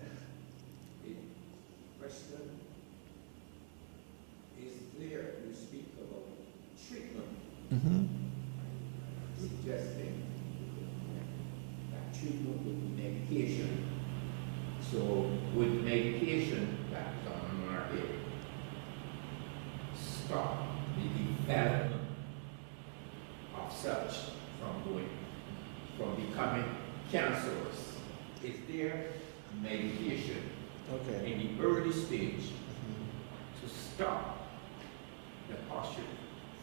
Mm-hmm. Suggesting that treatment with medication. So with medication that's on the market, stop the development of such from becoming cancerous. Is there medication in the early stage to stop the posture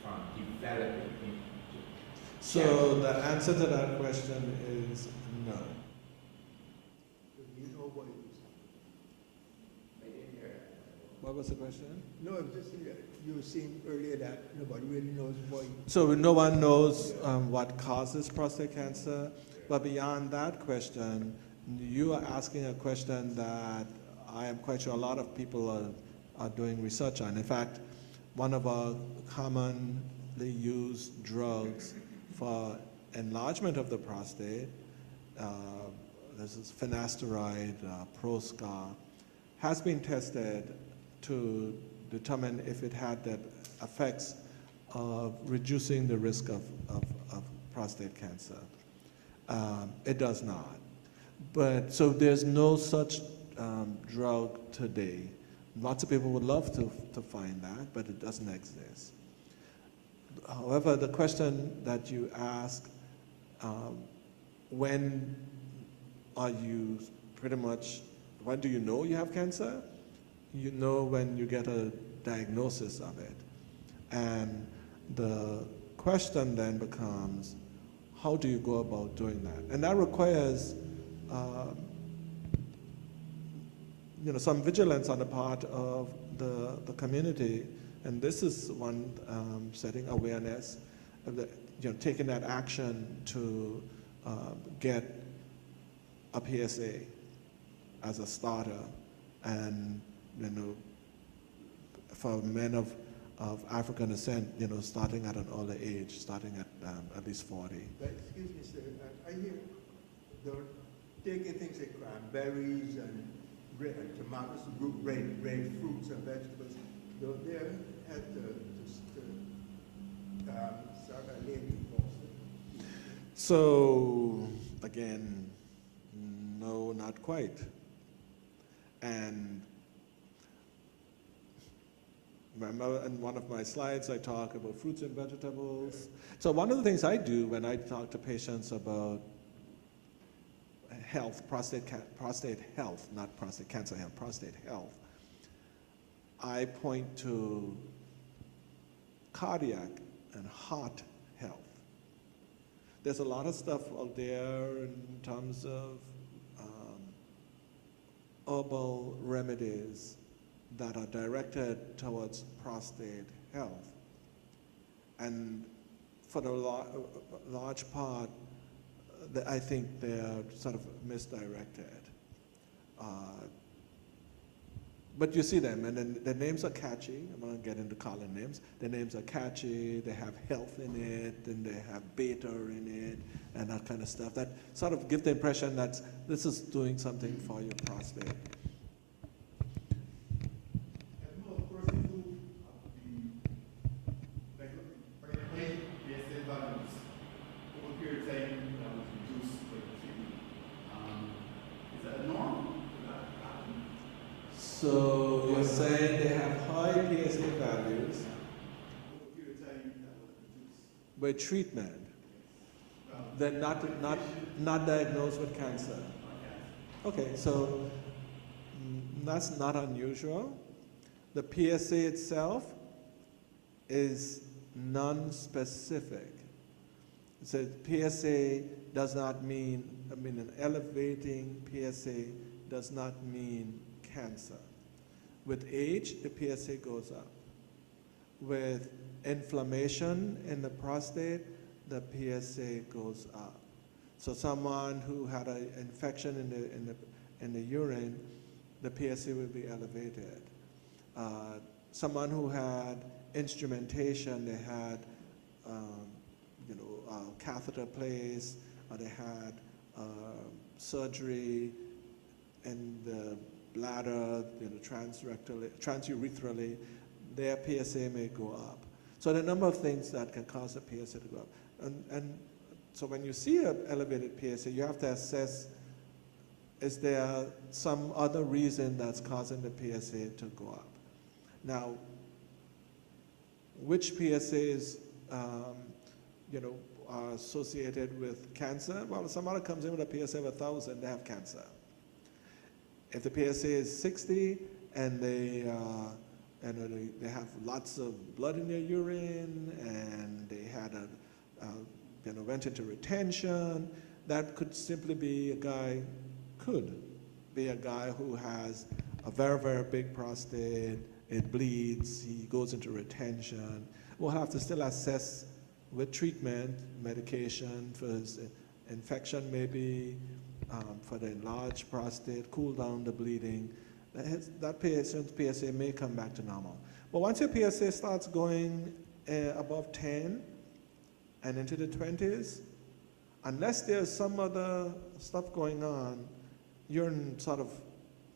from developing into So the answer to that question is no. Do you know what it is? What What was the question? No, I'm just saying that you were saying earlier that nobody really knows why. So no one knows what causes prostate cancer, but beyond that question, you are asking a question that I am quite sure a lot of people are doing research on. In fact, one of our commonly used drugs for enlargement of the prostate, this is finasteride, Proscar, has been tested to determine if it had the effects of reducing the risk of prostate cancer. It does not. But so there's no such drug today. Lots of people would love to find that, but it doesn't exist. However, the question that you ask, when are you pretty much, when do you know you have cancer? You know when you get a diagnosis of it. And the question then becomes, how do you go about doing that? And that requires some vigilance on the part of the community, and this is one setting awareness of the, taking that action to get a PSA as a starter, and for men of African descent, starting at an early age, starting at least 40. But excuse me, sir, I hear they're taking things like cranberries and tomatoes, red fruits and vegetables. They're at the start a lady prostate. So again, no, not quite. And remember in one of my slides I talk about fruits and vegetables. So one of the things I do when I talk to patients about health, prostate health, not prostate cancer health, prostate health, I point to cardiac and heart health. There's a lot of stuff out there in terms of herbal remedies that are directed towards prostate health. And for the large part, I think they're sort of misdirected. But you see them, and then their names are catchy. I'm going to get into calling names. Their names are catchy, they have health in it, and they have beta in it, and that kind of stuff. That sort of give the impression that this is doing something for your prostate. So you're saying they have high PSA values with treatment, they're not diagnosed with cancer. Okay, so that's not unusual. The PSA itself is non-specific. So PSA does not mean, an elevating PSA does not mean cancer. With age, the PSA goes up. With inflammation in the prostate, the PSA goes up. So someone who had an infection in the urine, the PSA will be elevated. Someone who had instrumentation, they had catheter placed, or they had surgery in the bladder, transurethral, their PSA may go up. So there are a number of things that can cause a PSA to go up. And so when you see an elevated PSA, you have to assess, is there some other reason that's causing the PSA to go up? Now, which PSAs are associated with cancer? Well, if somebody comes in with a PSA of 1,000, they have cancer. If the PSA is 60 and they have lots of blood in their urine and they had went into retention, that could simply be a guy who has a very, very big prostate it bleeds, he goes into retention. We'll have to still assess with treatment, medication for his infection maybe, for the enlarged prostate, cool down the bleeding. That patient's PSA may come back to normal. But once your PSA starts going above 10 and into the 20s, unless there's some other stuff going on, you're in sort of,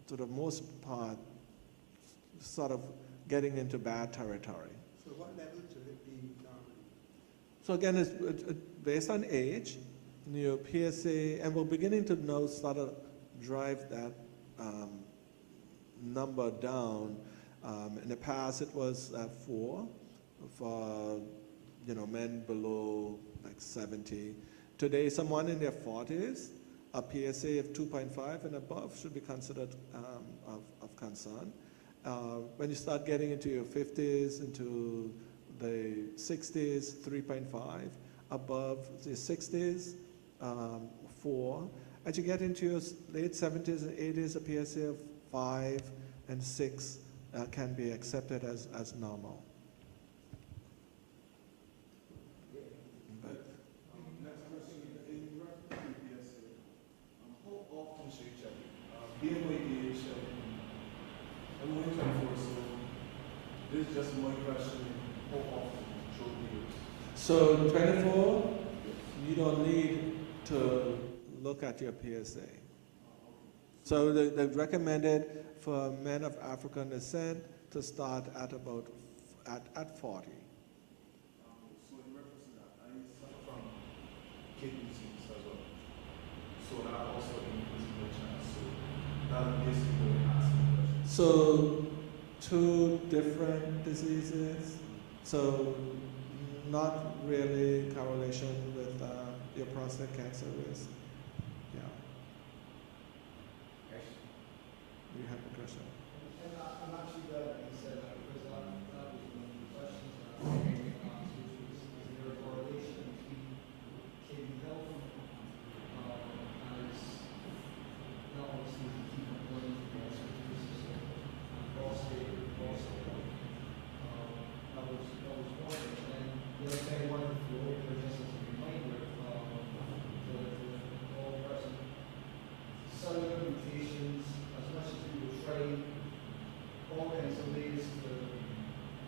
to the most part, sort of getting into bad territory. So what level should it be normally? So again, it's based on age, your PSA, and we're beginning to now sort of drive that number down. In the past, it was 4 for men below like 70. Today, someone in their 40s, a PSA of 2.5 and above should be considered of concern. When you start getting into your 50s, into the 60s, 3.5, above the 60s, 4. As you get into your late 70s and 80s, a PSA of 5 and 6 can be accepted as normal. Next question, in reference to PSA, how often should you check it? Being my age, I'm only 24, so this is just my question, how often should we use? So 24, you don't need to look at your PSA. So they've recommended for men of African descent to start at about at 40. So in reference to that, I suffer from kidney disease as well. So that also increases my chance. So that's basically asking the question. So 2 different diseases. So not really correlation with your prostate cancer risk. Yeah. You have a question? And I'm actually glad that you said that because that was one of the questions that I was going to ask, which was, is there a correlation between kidney health as not obviously the key component of the circulatory system and prostate health? That was one thing. And then the other thing I wanted to throw in there just as a reminder to all present, cellular mutations, as much as we will try all kinds of ways to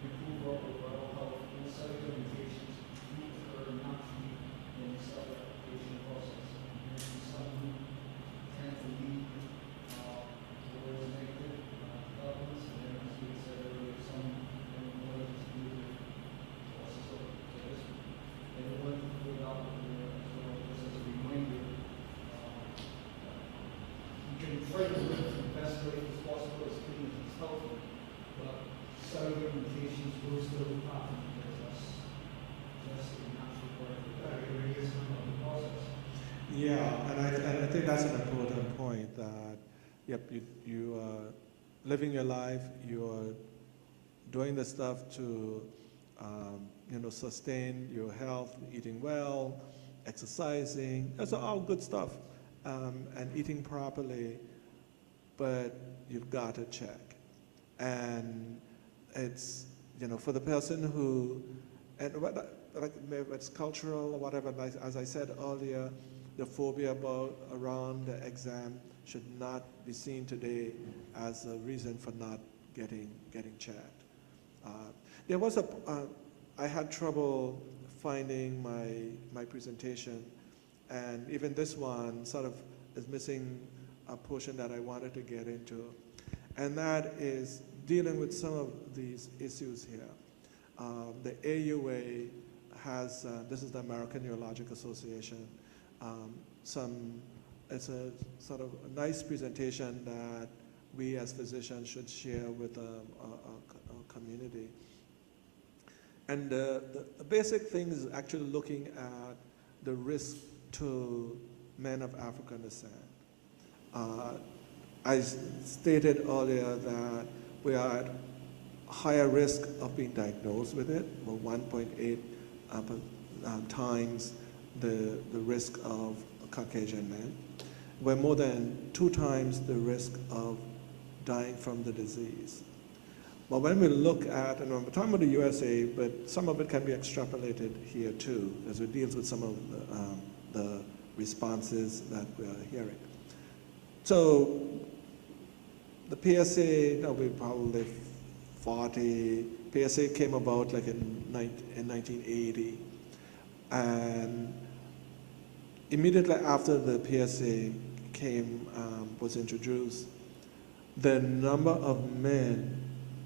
improve our overall health, those cellular mutations do occur naturally in the cell replication process. And some tend to lead towards negative developments, and then as we said earlier, some more to do with process of this. And I wanted to put out there as well, just as a reminder, you can try to live the best way as possible, as clean as healthy, but cellular mutations will still happen because that's just a natural part of the process. Yeah, and I think that's an important point that, yep, you are living your life, you are doing the stuff to, sustain your health, eating well, exercising, that's all good stuff, and eating properly, but you've got to check. And it's, for the person who, and maybe it's cultural or whatever, like, as I said earlier, the phobia around the exam should not be seen today as a reason for not getting checked. There was I had trouble finding my presentation, and even this one sort of is missing a portion that I wanted to get into, and that is dealing with some of these issues here. The AUA has, this is the American Urologic Association, it's a sort of a nice presentation that we as physicians should share with a community. And the basic thing is actually looking at the risk to men of African descent. I stated earlier that we are at higher risk of being diagnosed with it, about 1.8 times the risk of Caucasian men. We're more than 2 times the risk of dying from the disease. But when we look at, and we're talking about the USA, but some of it can be extrapolated here too, as it deals with some of the responses that we're hearing. So the PSA, that we probably 40, PSA came about like in 1980. And immediately after the PSA was introduced, the number of men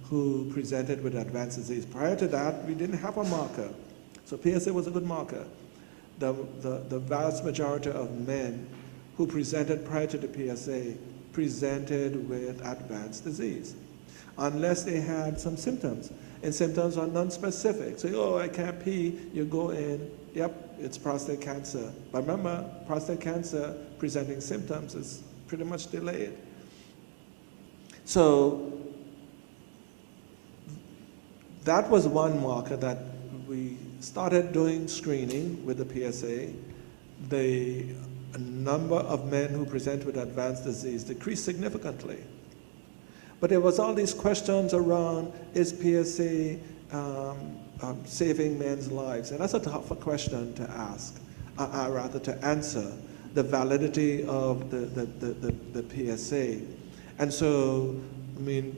who presented with advanced disease. Prior to that, we didn't have a marker. So PSA was a good marker. The vast majority of men who presented prior to the PSA presented with advanced disease, unless they had some symptoms. And symptoms are non-specific. So, oh, I can't pee, you go in, yep, it's prostate cancer. But remember, prostate cancer presenting symptoms is pretty much delayed. So that was one marker that we started doing screening with the PSA. The number of men who present with advanced disease decreased significantly. But there was all these questions around, is PSA saving men's lives? And that's a tougher question to ask, rather to answer, the validity of the PSA. And so, I mean,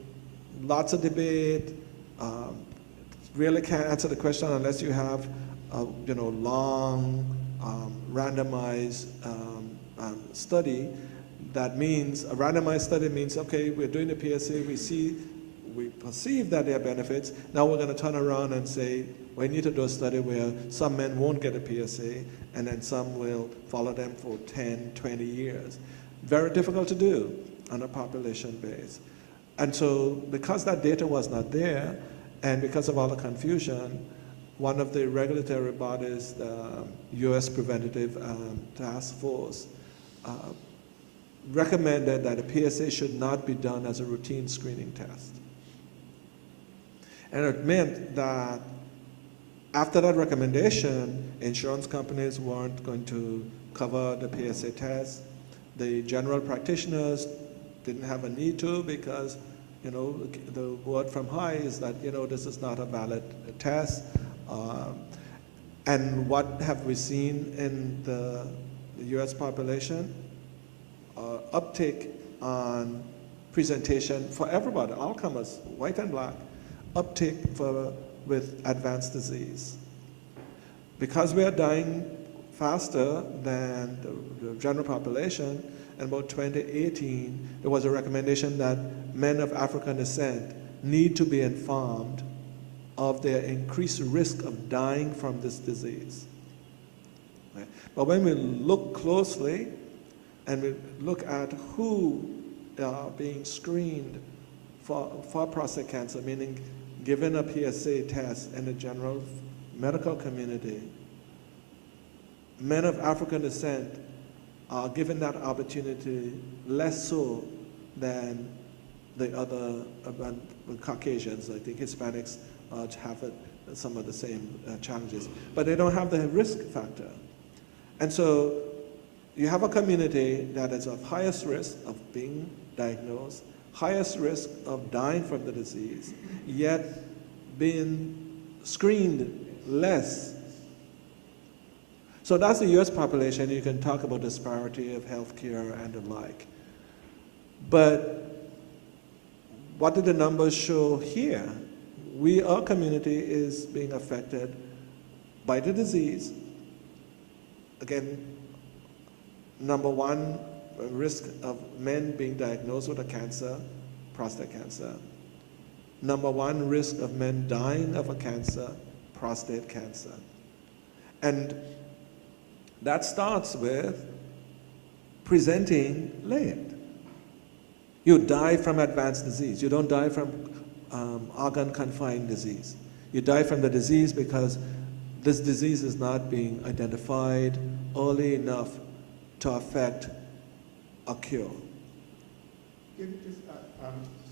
lots of debate, really can't answer the question unless you have a long randomized study. That means, a randomized study means, okay, we're doing the PSA, we perceive that there are benefits. Now we're going to turn around and say, we need to do a study where some men won't get a PSA and then some will follow them for 10, 20 years. Very difficult to do on a population base. And so because that data was not there, and because of all the confusion, one of the regulatory bodies, the U.S. Preventative Task Force, recommended that a PSA should not be done as a routine screening test. And it meant that after that recommendation, insurance companies weren't going to cover the PSA test. The general practitioners didn't have a need to, because the word from high is that this is not a valid test. And what have we seen in the U.S. population? Uptake on presentation for everybody, all comers, white and black, uptake with advanced disease. Because we are dying faster than the general population, in about 2018, there was a recommendation that men of African descent need to be informed of their increased risk of dying from this disease. Right? But when we look closely, and we look at who are being screened for prostate cancer, meaning given a PSA test in the general medical community, men of African descent are given that opportunity less so than the other Caucasians. I think Hispanics have some of the same challenges, but they don't have the risk factor. And so you have a community that is of highest risk of being diagnosed, highest risk of dying from the disease, yet being screened less. So that's the US population. You can talk about disparity of healthcare and the like. But what do the numbers show here? Our community is being affected by the disease. Again, number one, risk of men being diagnosed with a cancer, prostate cancer. Number one, risk of men dying of a cancer, prostate cancer. And that starts with presenting late. You die from advanced disease. You don't die from organ-confined disease. You die from the disease because this disease is not being identified early enough to affect a cure. Can you just,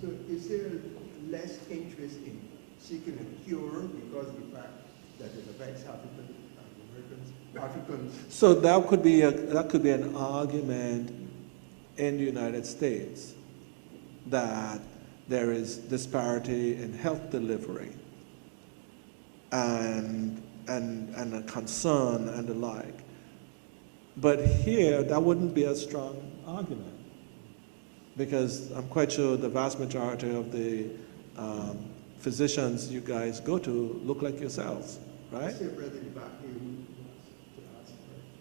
so is there less interest in seeking a cure because of the fact that it affects Africans? So that could be an argument in the United States that there is disparity in health delivery and a concern and the like. But here, that wouldn't be a strong argument, because I'm quite sure the vast majority of the physicians you guys go to look like yourselves, right?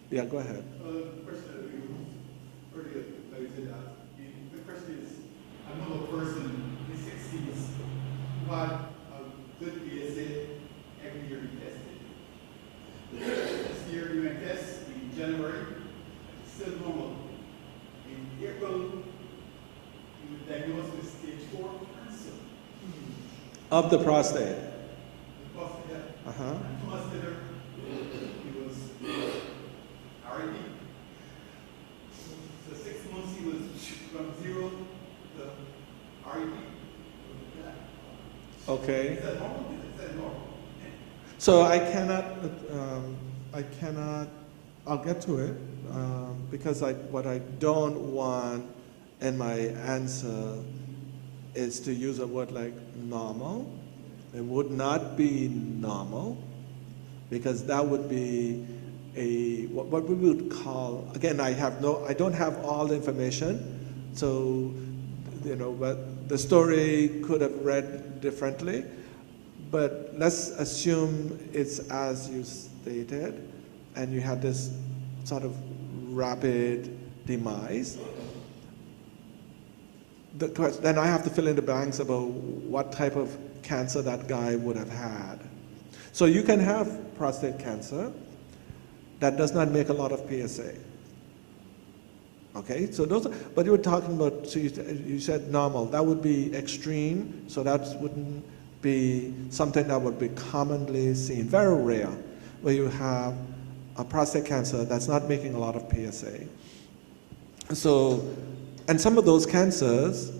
Yeah, go ahead. The question that you earlier that you did ask, the question is, I know a person in his 60s who had a good PSA every year he tested. This year he went test in January, still normal. In April, he was diagnosed with stage 4 cancer. Of the prostate. The prostate, yeah. Uh-huh. And 2 months later, he was RIP. So 6 months he was from 0 to RIP. Okay. Is that normal? Is that normal? So I cannot, I'll get to it, because what I don't want in my answer is to use a word like normal. It would not be normal, because that would be what we would call, again, I don't have all the information, so, but the story could have read differently, but let's assume it's as you stated, and you had this sort of rapid demise. Then I have to fill in the blanks about what type of cancer that guy would have had. So you can have prostate cancer that does not make a lot of PSA. Okay, so but you were talking about, so you said normal, that would be extreme, so that wouldn't be something that would be commonly seen, very rare, where you have a prostate cancer that's not making a lot of PSA. So, and some of those cancers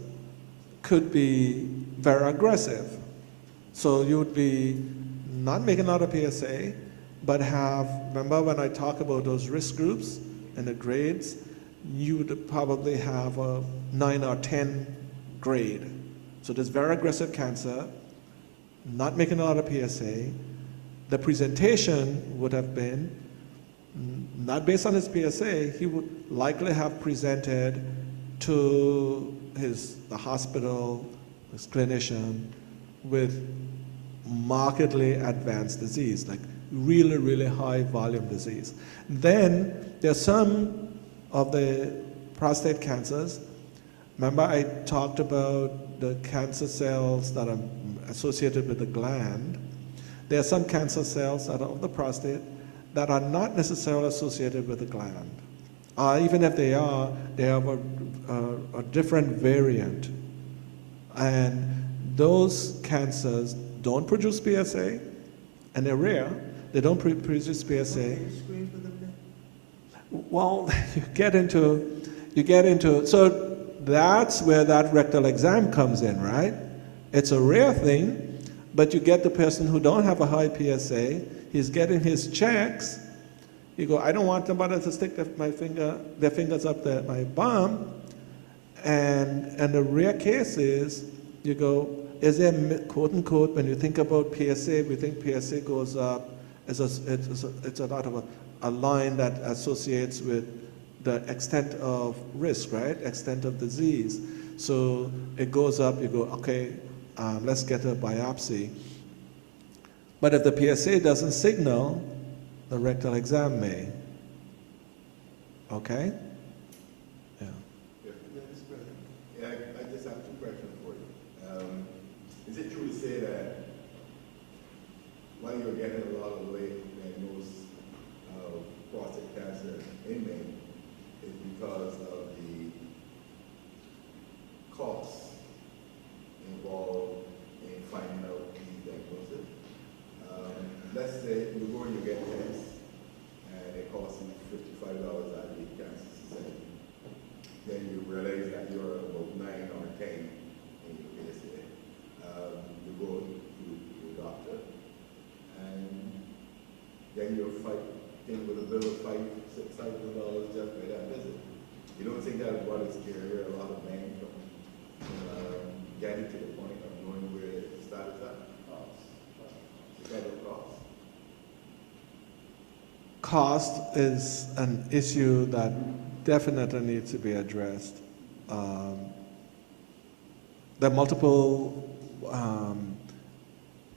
could be very aggressive. So you would be not making a lot of PSA, but remember when I talk about those risk groups and the grades, you would probably have a 9 or 10 grade. So this very aggressive cancer, not making a lot of PSA, the presentation would have been, not based on his PSA, he would likely have presented to the hospital, his clinician, with markedly advanced disease, like really, really high volume disease. Then there's some of the prostate cancers. Remember I talked about the cancer cells that are associated with the gland. There are some cancer cells that are of the prostate that are not necessarily associated with the gland. Even if they have a different variant. And those cancers don't produce PSA, and they're rare. They don't produce PSA. Well, you get into, so that's where that rectal exam comes in, right? It's a rare thing, but you get the person who don't have a high PSA, he's getting his checks. You go, I don't want somebody to stick their fingers up my bum. And the rare case is, you go, is there, quote unquote, when you think about PSA, we think PSA goes up, it's a lot of a line that associates with the extent of risk, right? Extent of disease. So it goes up, you go, okay, let's get a biopsy. But if the PSA doesn't signal, the rectal exam may. Okay? Yeah. Yeah, I just have 2 questions for you. Is it true to say that while you're getting a lot of late diagnosed prostate cancer in Maine, it's because of the costs involved in finding out the diagnosis? Let's say you go and you get tests, and it costs you $55 at the cancer society. Then you realize that you're about 9 or 10 in your PSA. You go to your doctor, and then you're fighting with a bill of $5,000 to $6,000 just for that visit. You don't think that what is scarier? A lot of men from getting to the cost is an issue that definitely needs to be addressed. There are multiple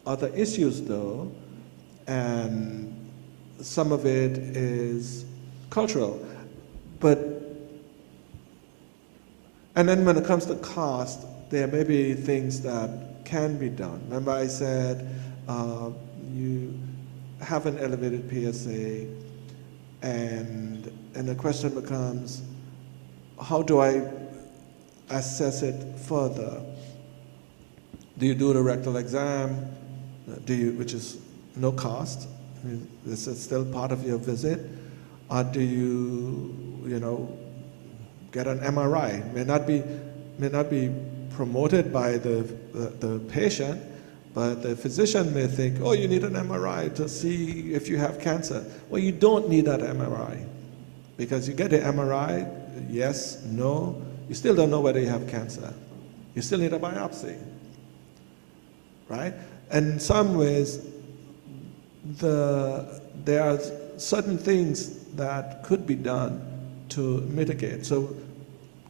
other issues though, and some of it is cultural. And then when it comes to cost, there may be things that can be done. Remember I said you have an elevated PSA, and the question becomes, how do I assess it further? Do you do the rectal exam? Which is no cost? I mean, this is still part of your visit. Or do you, get an MRI? May not be promoted by the patient, but the physician may think, oh, you need an MRI to see if you have cancer. Well, you don't need that MRI, because you get the MRI, yes, no, you still don't know whether you have cancer. You still need a biopsy, right? And in some ways, there are certain things that could be done to mitigate. So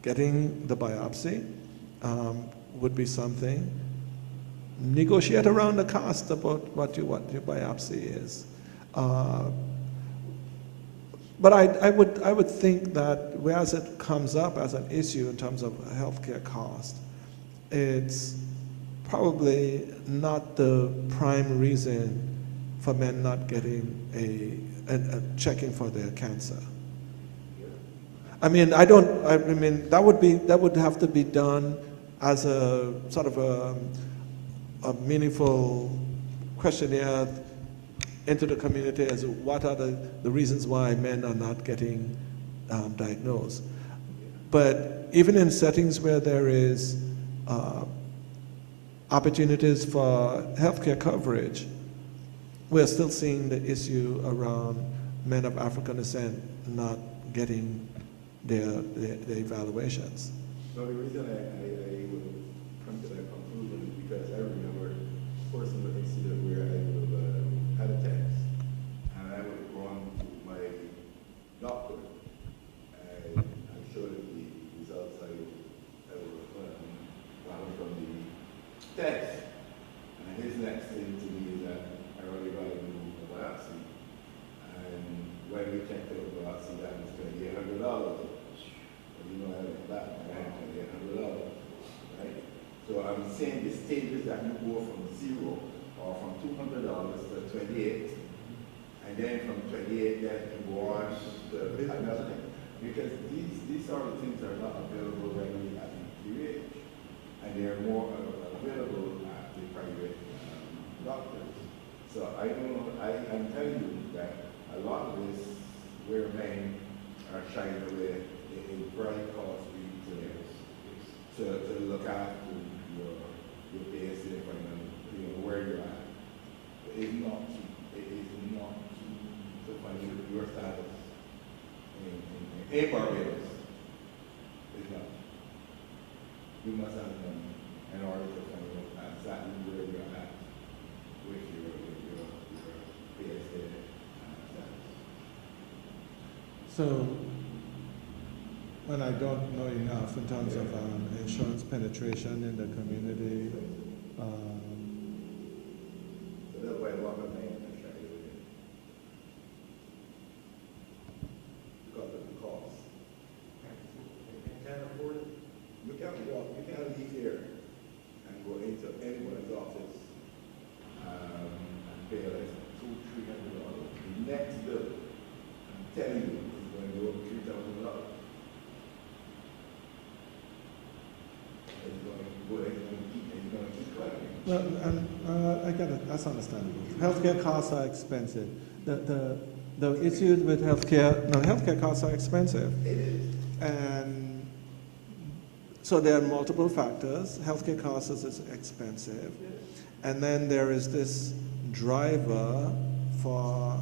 getting the biopsy would be something. Negotiate around the cost about what your biopsy is. But I would think that whereas it comes up as an issue in terms of healthcare cost, it's probably not the prime reason for men not getting checking for their cancer. I mean, that would have to be done as a sort of a meaningful questionnaire into the community as what are the reasons why men are not getting diagnosed. But even in settings where there is opportunities for healthcare coverage, we're still seeing the issue around men of African descent not getting their evaluations. So the reason I would come to that conclusion is because I remember a personal incident where I would have had a test, and I would have gone to my doctor, and I showed him the results I would gotten from the test. And his next thing to me is that I already got to do a biopsy. And when we checked out the biopsy, that was $2,800. I have that, I had $2,800, right? So I'm saying the stages that you go from zero or from $200 to 28, and then from 28 then you go on to another thing. Because these sort of things are not available readily at the QH, and they're more available at the private doctors. So I'm telling you that a lot of this, where men are shying away, is very costly to look after your PSA and where you're at. It is not to find your status in Barbados. It's not. You must have money in order to find out exactly where you're at with your PSA status. So, when I don't know enough in terms of insurance penetration in the community, so that's why a lot of men are shy away. Because of the cost. You can't afford it. You can't leave here and go into anyone's office and pay like $200-300. The next bill, I'm telling you, is going to go over $3,000. well, I get it. That's understandable. Healthcare costs are expensive. The issues with healthcare costs are expensive. It is. And so there are multiple factors. Healthcare costs is expensive. And then there is this driver for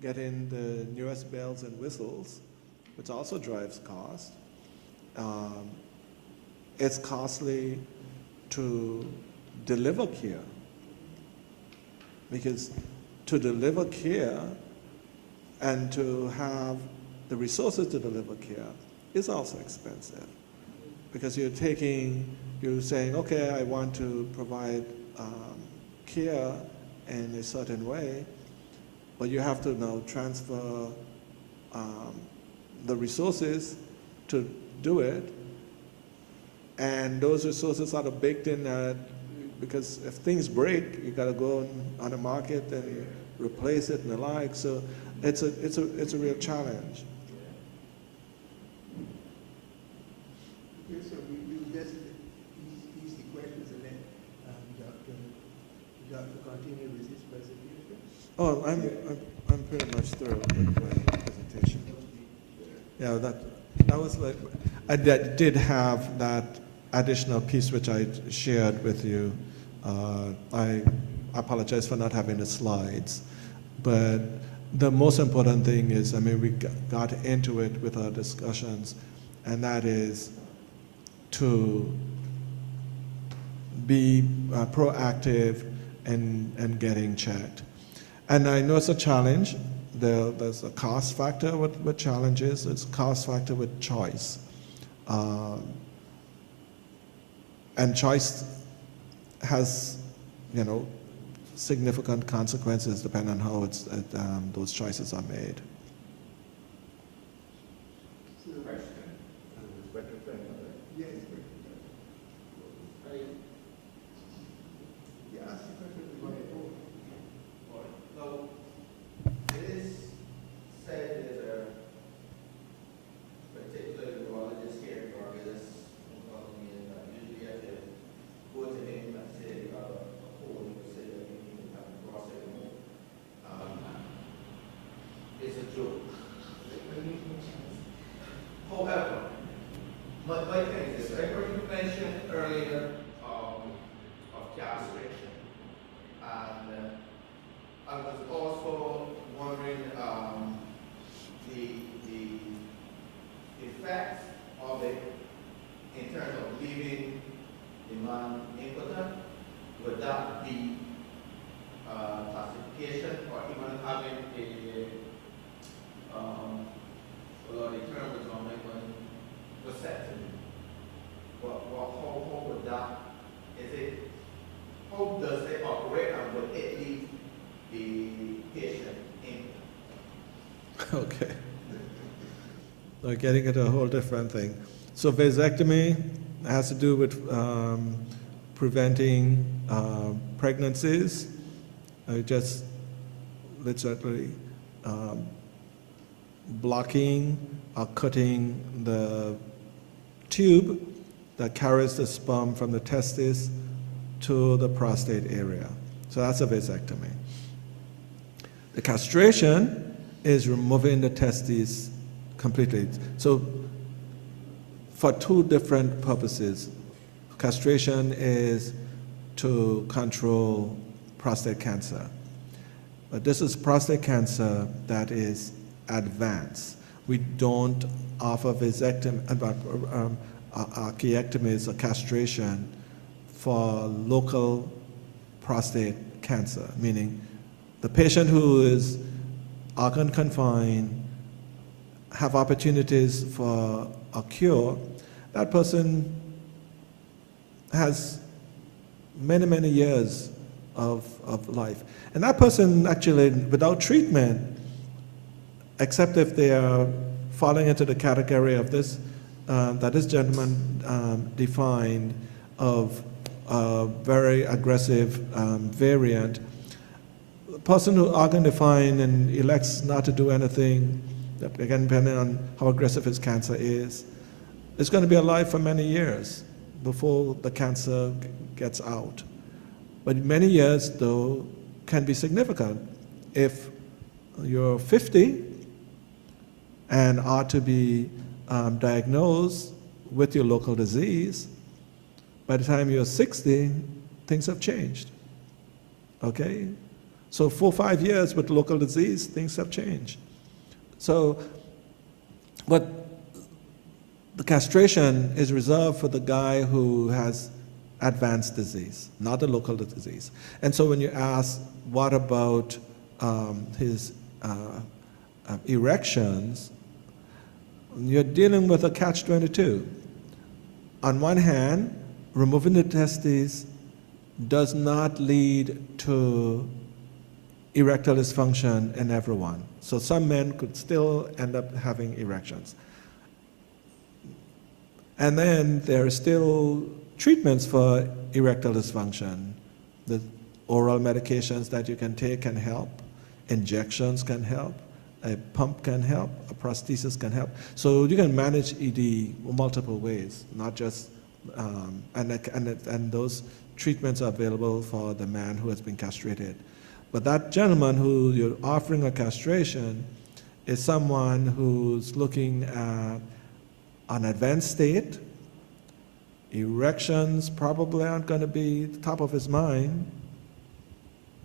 getting the newest bells and whistles, which also drives cost. It's costly to deliver care. Because to deliver care and to have the resources to deliver care is also expensive. Because you're saying, okay, I want to provide care in a certain way, but you have to now transfer the resources to do it, and those resources are baked in because if things break, you got to go on the market and replace it and the like. So it's a real challenge. Okay, so we just ease the questions and then Dr. continue with his presentation. Oh, I'm pretty much through with my presentation. Yeah, that was like, I did have that additional piece which I shared with you. I apologize for not having the slides, but the most important thing is, I mean, we got into it with our discussions, and that is to be proactive and getting checked. And I know it's a challenge. There's a cost factor with challenges. It's a cost factor with choice. And choice has, significant consequences depending on how those choices are made. Okay. So getting into a whole different thing. So vasectomy has to do with preventing pregnancies. Just literally blocking or cutting the tube that carries the sperm from the testis to the prostate area. So that's a vasectomy. The castration is removing the testes completely. So for two different purposes. Castration is to control prostate cancer. But this is prostate cancer that is advanced. We don't offer archaeectomies or castration for local prostate cancer, meaning the patient who is organ confined, have opportunities for a cure, that person has many, many years of life. And that person actually, without treatment, except if they are falling into the category of this, that this gentleman defined of a very aggressive variant, the person who organ defined and elects not to do anything, again, depending on how aggressive his cancer is going to be alive for many years before the cancer gets out. But many years, though, can be significant. If you're 50 and are to be diagnosed with your local disease, by the time you're 60, things have changed. Okay? So 4 or 5 years with local disease, things have changed. So, but the castration is reserved for the guy who has advanced disease, not a local disease. And so when you ask, what about his erections, you're dealing with a catch-22. On one hand, removing the testes does not lead to erectile dysfunction in everyone. So some men could still end up having erections. And then there are still treatments for erectile dysfunction. The oral medications that you can take can help. Injections can help. A pump can help. A prosthesis can help. So you can manage ED multiple ways, not just, and those treatments are available for the man who has been castrated. But that gentleman who you're offering a castration is someone who's looking at an advanced state. Erections probably aren't going to be the top of his mind,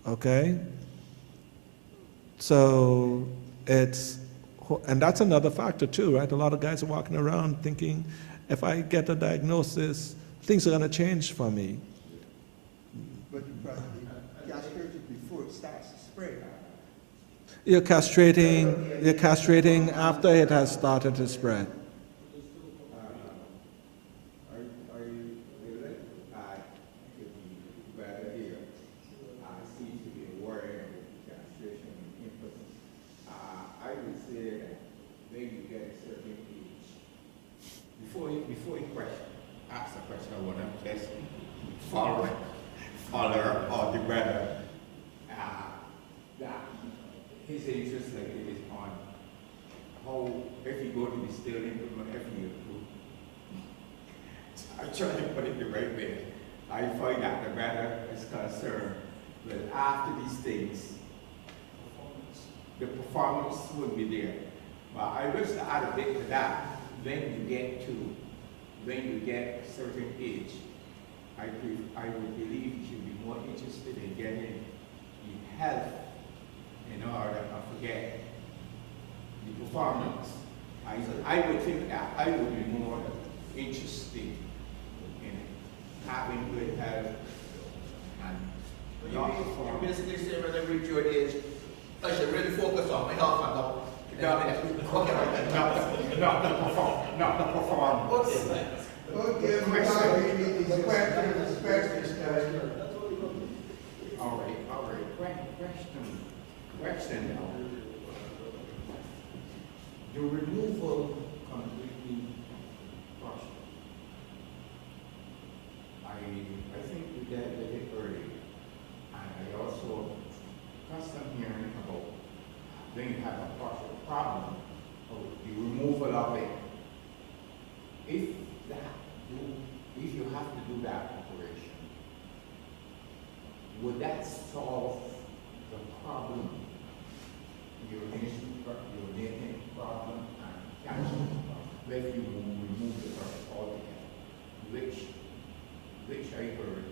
okay? So it's, and that's another factor too, right? A lot of guys are walking around thinking, if I get a diagnosis, things are going to change for me. But you probably castrated before it starts to spread. You're castrating after it has started to spread. Before you ask a question, I want to just follow or the brother that his interest is on how, if you go to the still implement, if you I try to put it the right way. I find that the brother is concerned that after these things, the performance would be there. But I wish to add a bit to that. When you get a certain age, I would believe you should be more interested in getting the health in order to forget the performance. I would think that I would be more interested in having good health and not perform. You're basically saying when I reach your age, I should really focus on my health and not the performance. Okay, All right. Question now. The removal completely partial. I think we did it early, and I also custom hearing about when you have a partial problem, or the removal of it. If you have to do that operation, would that solve the problem, your nasal problem and cancer problem, if you remove the person altogether, which I heard,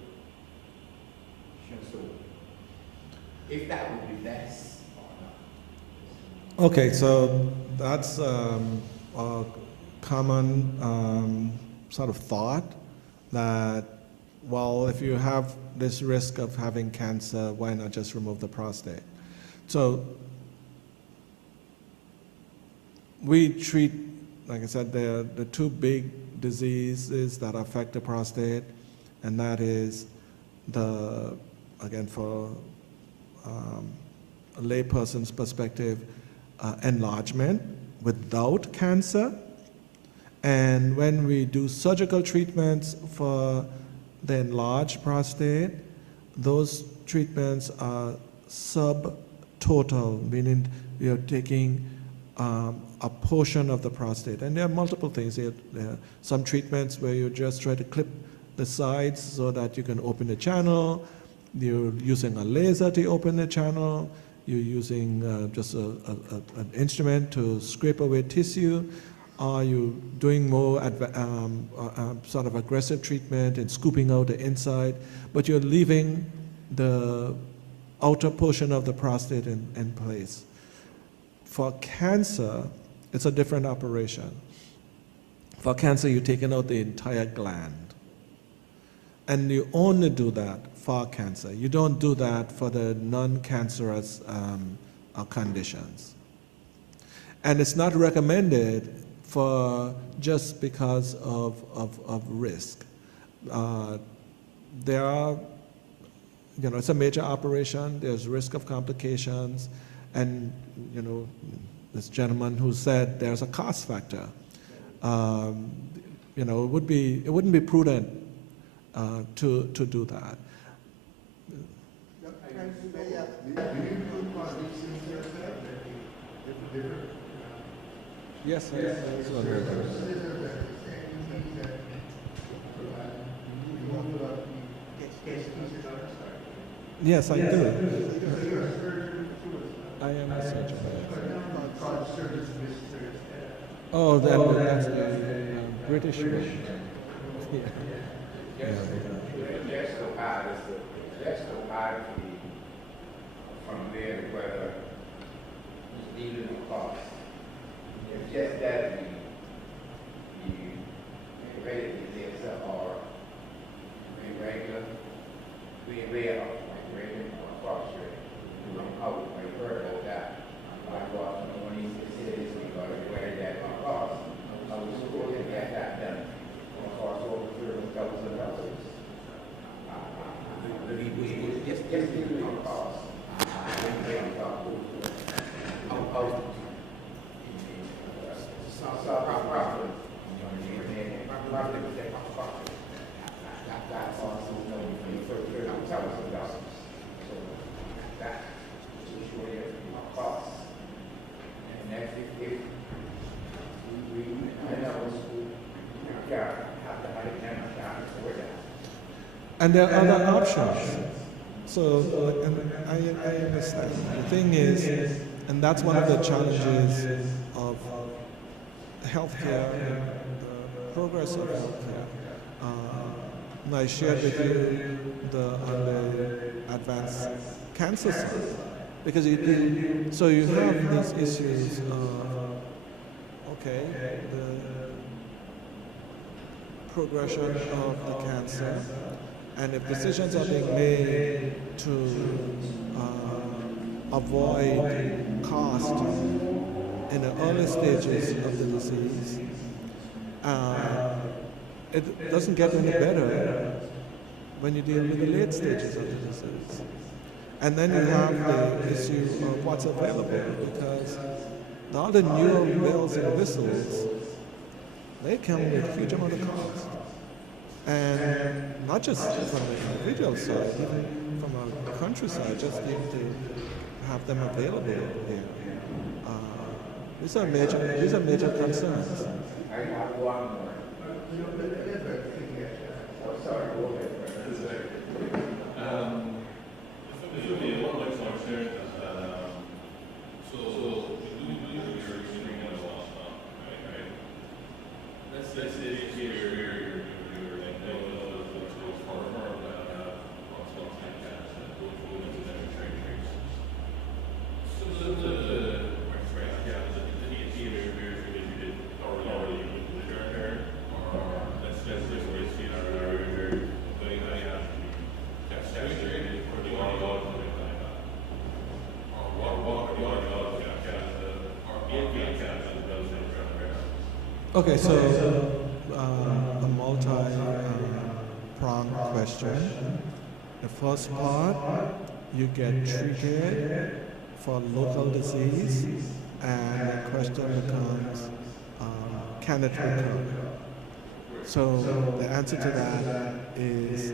so if that would be best or not. Okay, so that's a common sort of thought that, well, if you have this risk of having cancer, why not just remove the prostate? So we treat, like I said, the two big diseases that affect the prostate, and that is again, for a layperson's perspective, enlargement without cancer. And when we do surgical treatments for the enlarged prostate, those treatments are subtotal, meaning you're taking a portion of the prostate. And there are multiple things. There are some treatments where you just try to clip the sides so that you can open the channel. You're using a laser to open the channel. You're using just an instrument to scrape away tissue. Are you doing more sort of aggressive treatment and scooping out the inside, but you're leaving the outer portion of the prostate in place? For cancer, it's a different operation. For cancer, you're taking out the entire gland. And you only do that for cancer. You don't do that for the non-cancerous conditions. And it's not recommended for just because of risk. There are, it's a major operation, there's risk of complications, and, this gentleman who said there's a cost factor. It wouldn't be prudent to do that. Yes, yes, I do. I am a surgeon. Oh, that's the British way. Yeah. That's so high from there to whether it's needed or cost. It's just that the rate is or regular, being rare or regular or cost rate. I heard about that. I was when he said this regarding where that cost. I was supposed to get that done. It cost over $30,000. Just give on cost. And there are other options. So, and I understand. The thing is, and that's one of the challenges of healthcare and the progress of healthcare. I shared with you on the advanced cancer side, because so you have these issues of, the progression of the cancer. And if decisions are being made to avoid cost in the early stages of the disease, it doesn't get any better when you deal with the late stages of the disease. And then you have the issue of what's available, because all the newer bells and whistles, they come with a huge amount of cost. And not just from the individual side, even from a country side, just to have them available here. These are major concerns. I have one more. Oh, sorry, go ahead. Let's say here Okay, so a multi-pronged question. The first part, you get treated for local disease, and the question becomes, can it recur? So the answer to that is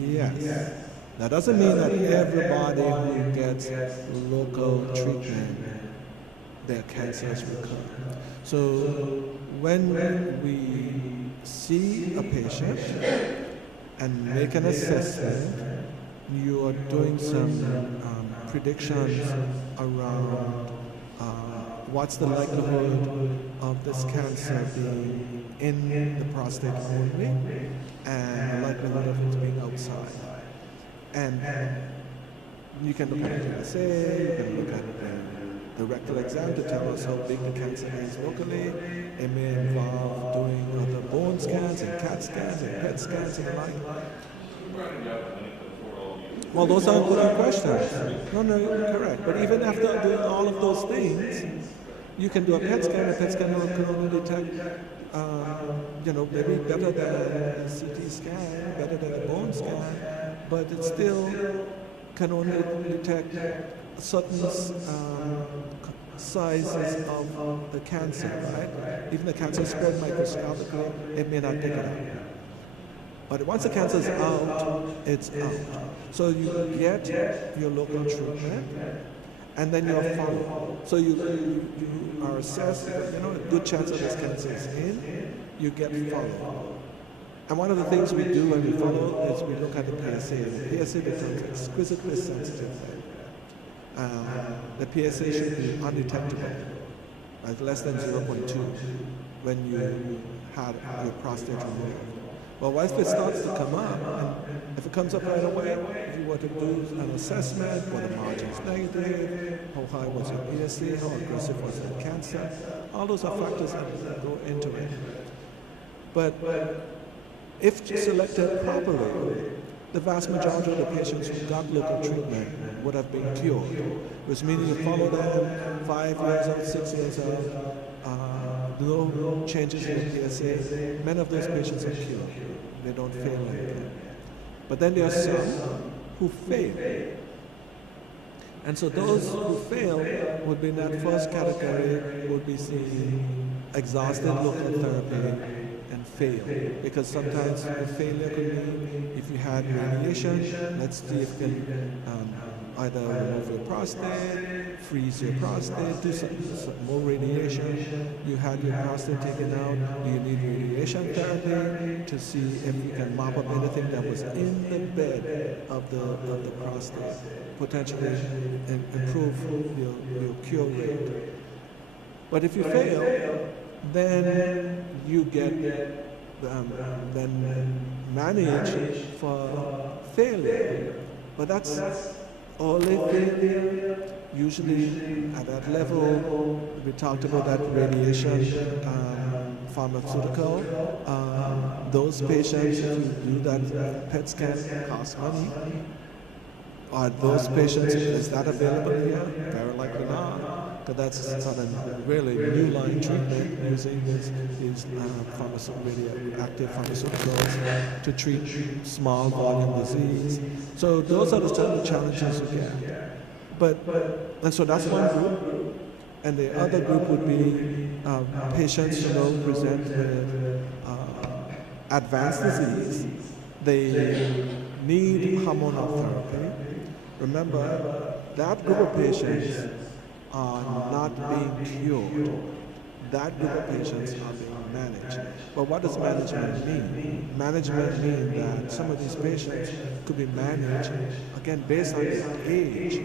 yes. That doesn't mean that everybody who gets local treatment, their cancers recur. So when we see a patient and make an assessment, you are doing some predictions around what's the likelihood of this cancer being in the prostate only and the likelihood of it being outside. And you can look at the PSA, you can look at the rectal exam to tell us how big the cancer is locally. It may involve doing other bone scans and CAT scans and PET scans and the like. Well, those are good questions. No, correct. But even after doing all of those things, you can do a PET scan. A PET scan can only detect, maybe better than a CT scan, better than a bone scan, but it still can only detect certain sizes of the cancer, right? Even the cancer spread microscopically, it may not pick it up. But once the cancer is out, it's out. So you get your local treatment, and then you're followed. So you are assessed, a good chance of this cancer is in, you get followed. And one of the things we do when we follow is we look at the PSA. The PSA becomes exquisitely sensitive. The PSA should be undetectable, like less than 0.2 when you had your prostate removed. Well, once it starts to come up, and if it comes up right away, if you were to do an assessment, were the margins negative, how high was your PSA, how aggressive was the cancer, all those are factors that go into it. But if selected properly, the vast majority of the patients who got local treatment would have been cured, which means you follow them 5 years out, 6 years out, no changes in the PSA. Many of those patients are cured. They don't fail anything. But then there are some who fail. And so those who fail would be in that first category, would be seeing exhausted local therapy and fail. Because sometimes the failure could mean if you had radiation, let's see if you can either remove your prostate, freeze your prostate, do some more radiation. You had your prostate taken out, do you need radiation therapy to see if you can mop up anything that was in the bed of the prostate, potentially improve your cure rate. But if you fail, then you get then manage for failure. But that's early failure. Usually at that level, we talked about that radiation pharmaceutical. Those patients who do that PET scan cost money. Are those patients, is that available here? Very likely not, because that's not a really new line treatment using these radioactive pharmaceuticals to treat small volume disease. So those are the type of challenges you get. And so that's one group, and the other group would be patients who present with advanced disease. They need hormonal therapy. Remember, that group of patients are not being cured. That group of patients are being managed. But what does management mean? Management means that some of these patients could be managed, again, based on their age,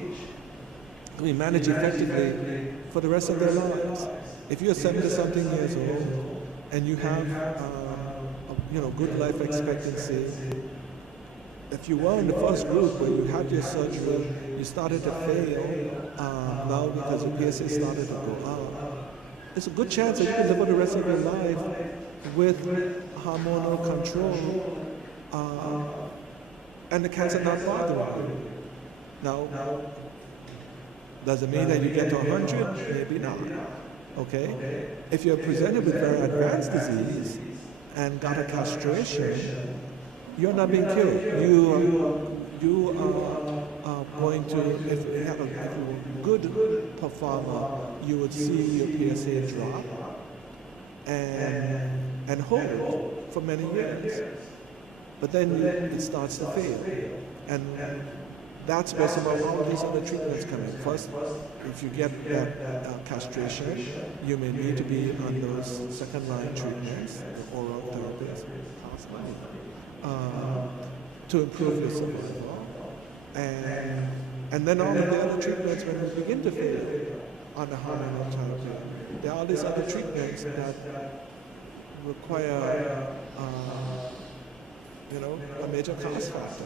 could be managed effectively for the rest of their lives. If you're 70-something years old and you have good life expectancy, if you were in the first group where you had your surgery, you started to fail now because your PSA started to go up, it's a good chance that you can live for the rest of your life with hormonal control and the cancer not bothering you. Now, does it mean that you get to 100? Maybe not. Okay? If you're presented with very advanced disease and got a castration, you're not being cured. You are going to, if you have a good performer, you would see your PSA drop and hold for many years. But then it starts to fail. And that's where some of all these other treatments come in. First, if you get that castration, you may need to be on those second-line treatments, the oral therapies, to improve your survival. And then all of the other treatments, when we begin to fail on the hormonal therapy, there are all these other treatments that require, a major cost factor.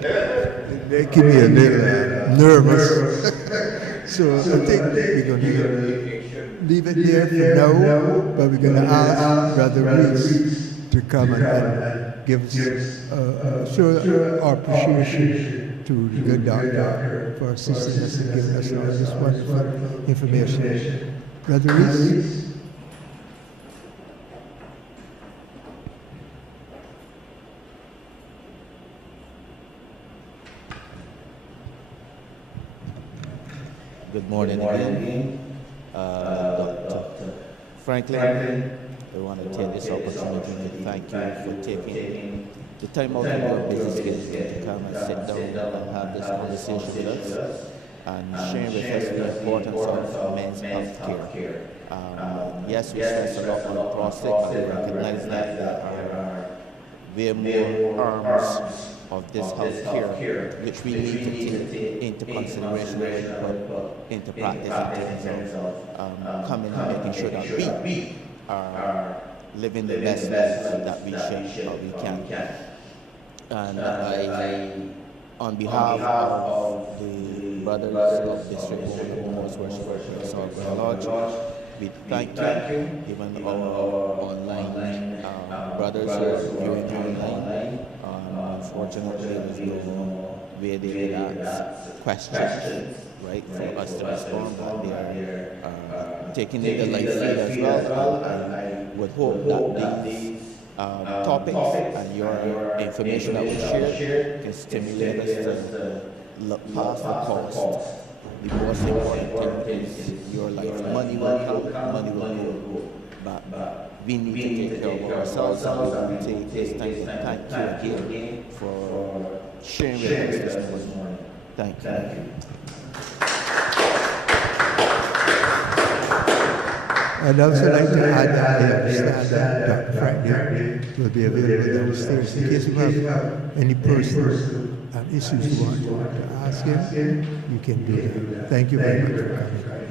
The making me a little nervous. So I think we're going to leave it there for now, but we're going to ask Brother Reese to come and give us show our appreciation to the good doctor for assisting us and giving us all this wonderful information. Brother Reese? Good morning again. Dr. Franklin, I want to take this opportunity to thank you for taking the time out of your busy schedule to come and sit down and have this conversation with us and sharing with us the importance of men's health care. Yes, we stress a lot on prostate, but we recognize that there are way more arms of this health care, which we need to take into consideration when we put into practice in terms of coming and making sure that we are living the best life that we should or we can. And I, on behalf of the brothers of District Roland, Worshipful Lodge, we thank you, even our online brothers who are viewing online. Unfortunately, there's no way they could ask questions, right, for us to respond, but they are taking it the life field as well. I would hope that these topics and your information that we share can stimulate us to look past the cost. The most important thing is your life. Money will come, money will go, but we need to take care of ourselves, and we want to take this time to thank you again for sharing with us this morning. Thank you. I'd also like to add that I understand that Dr. Franklin will be available downstairs in case you have any personal issues you want to ask him. You can do that. Thank you very much for coming.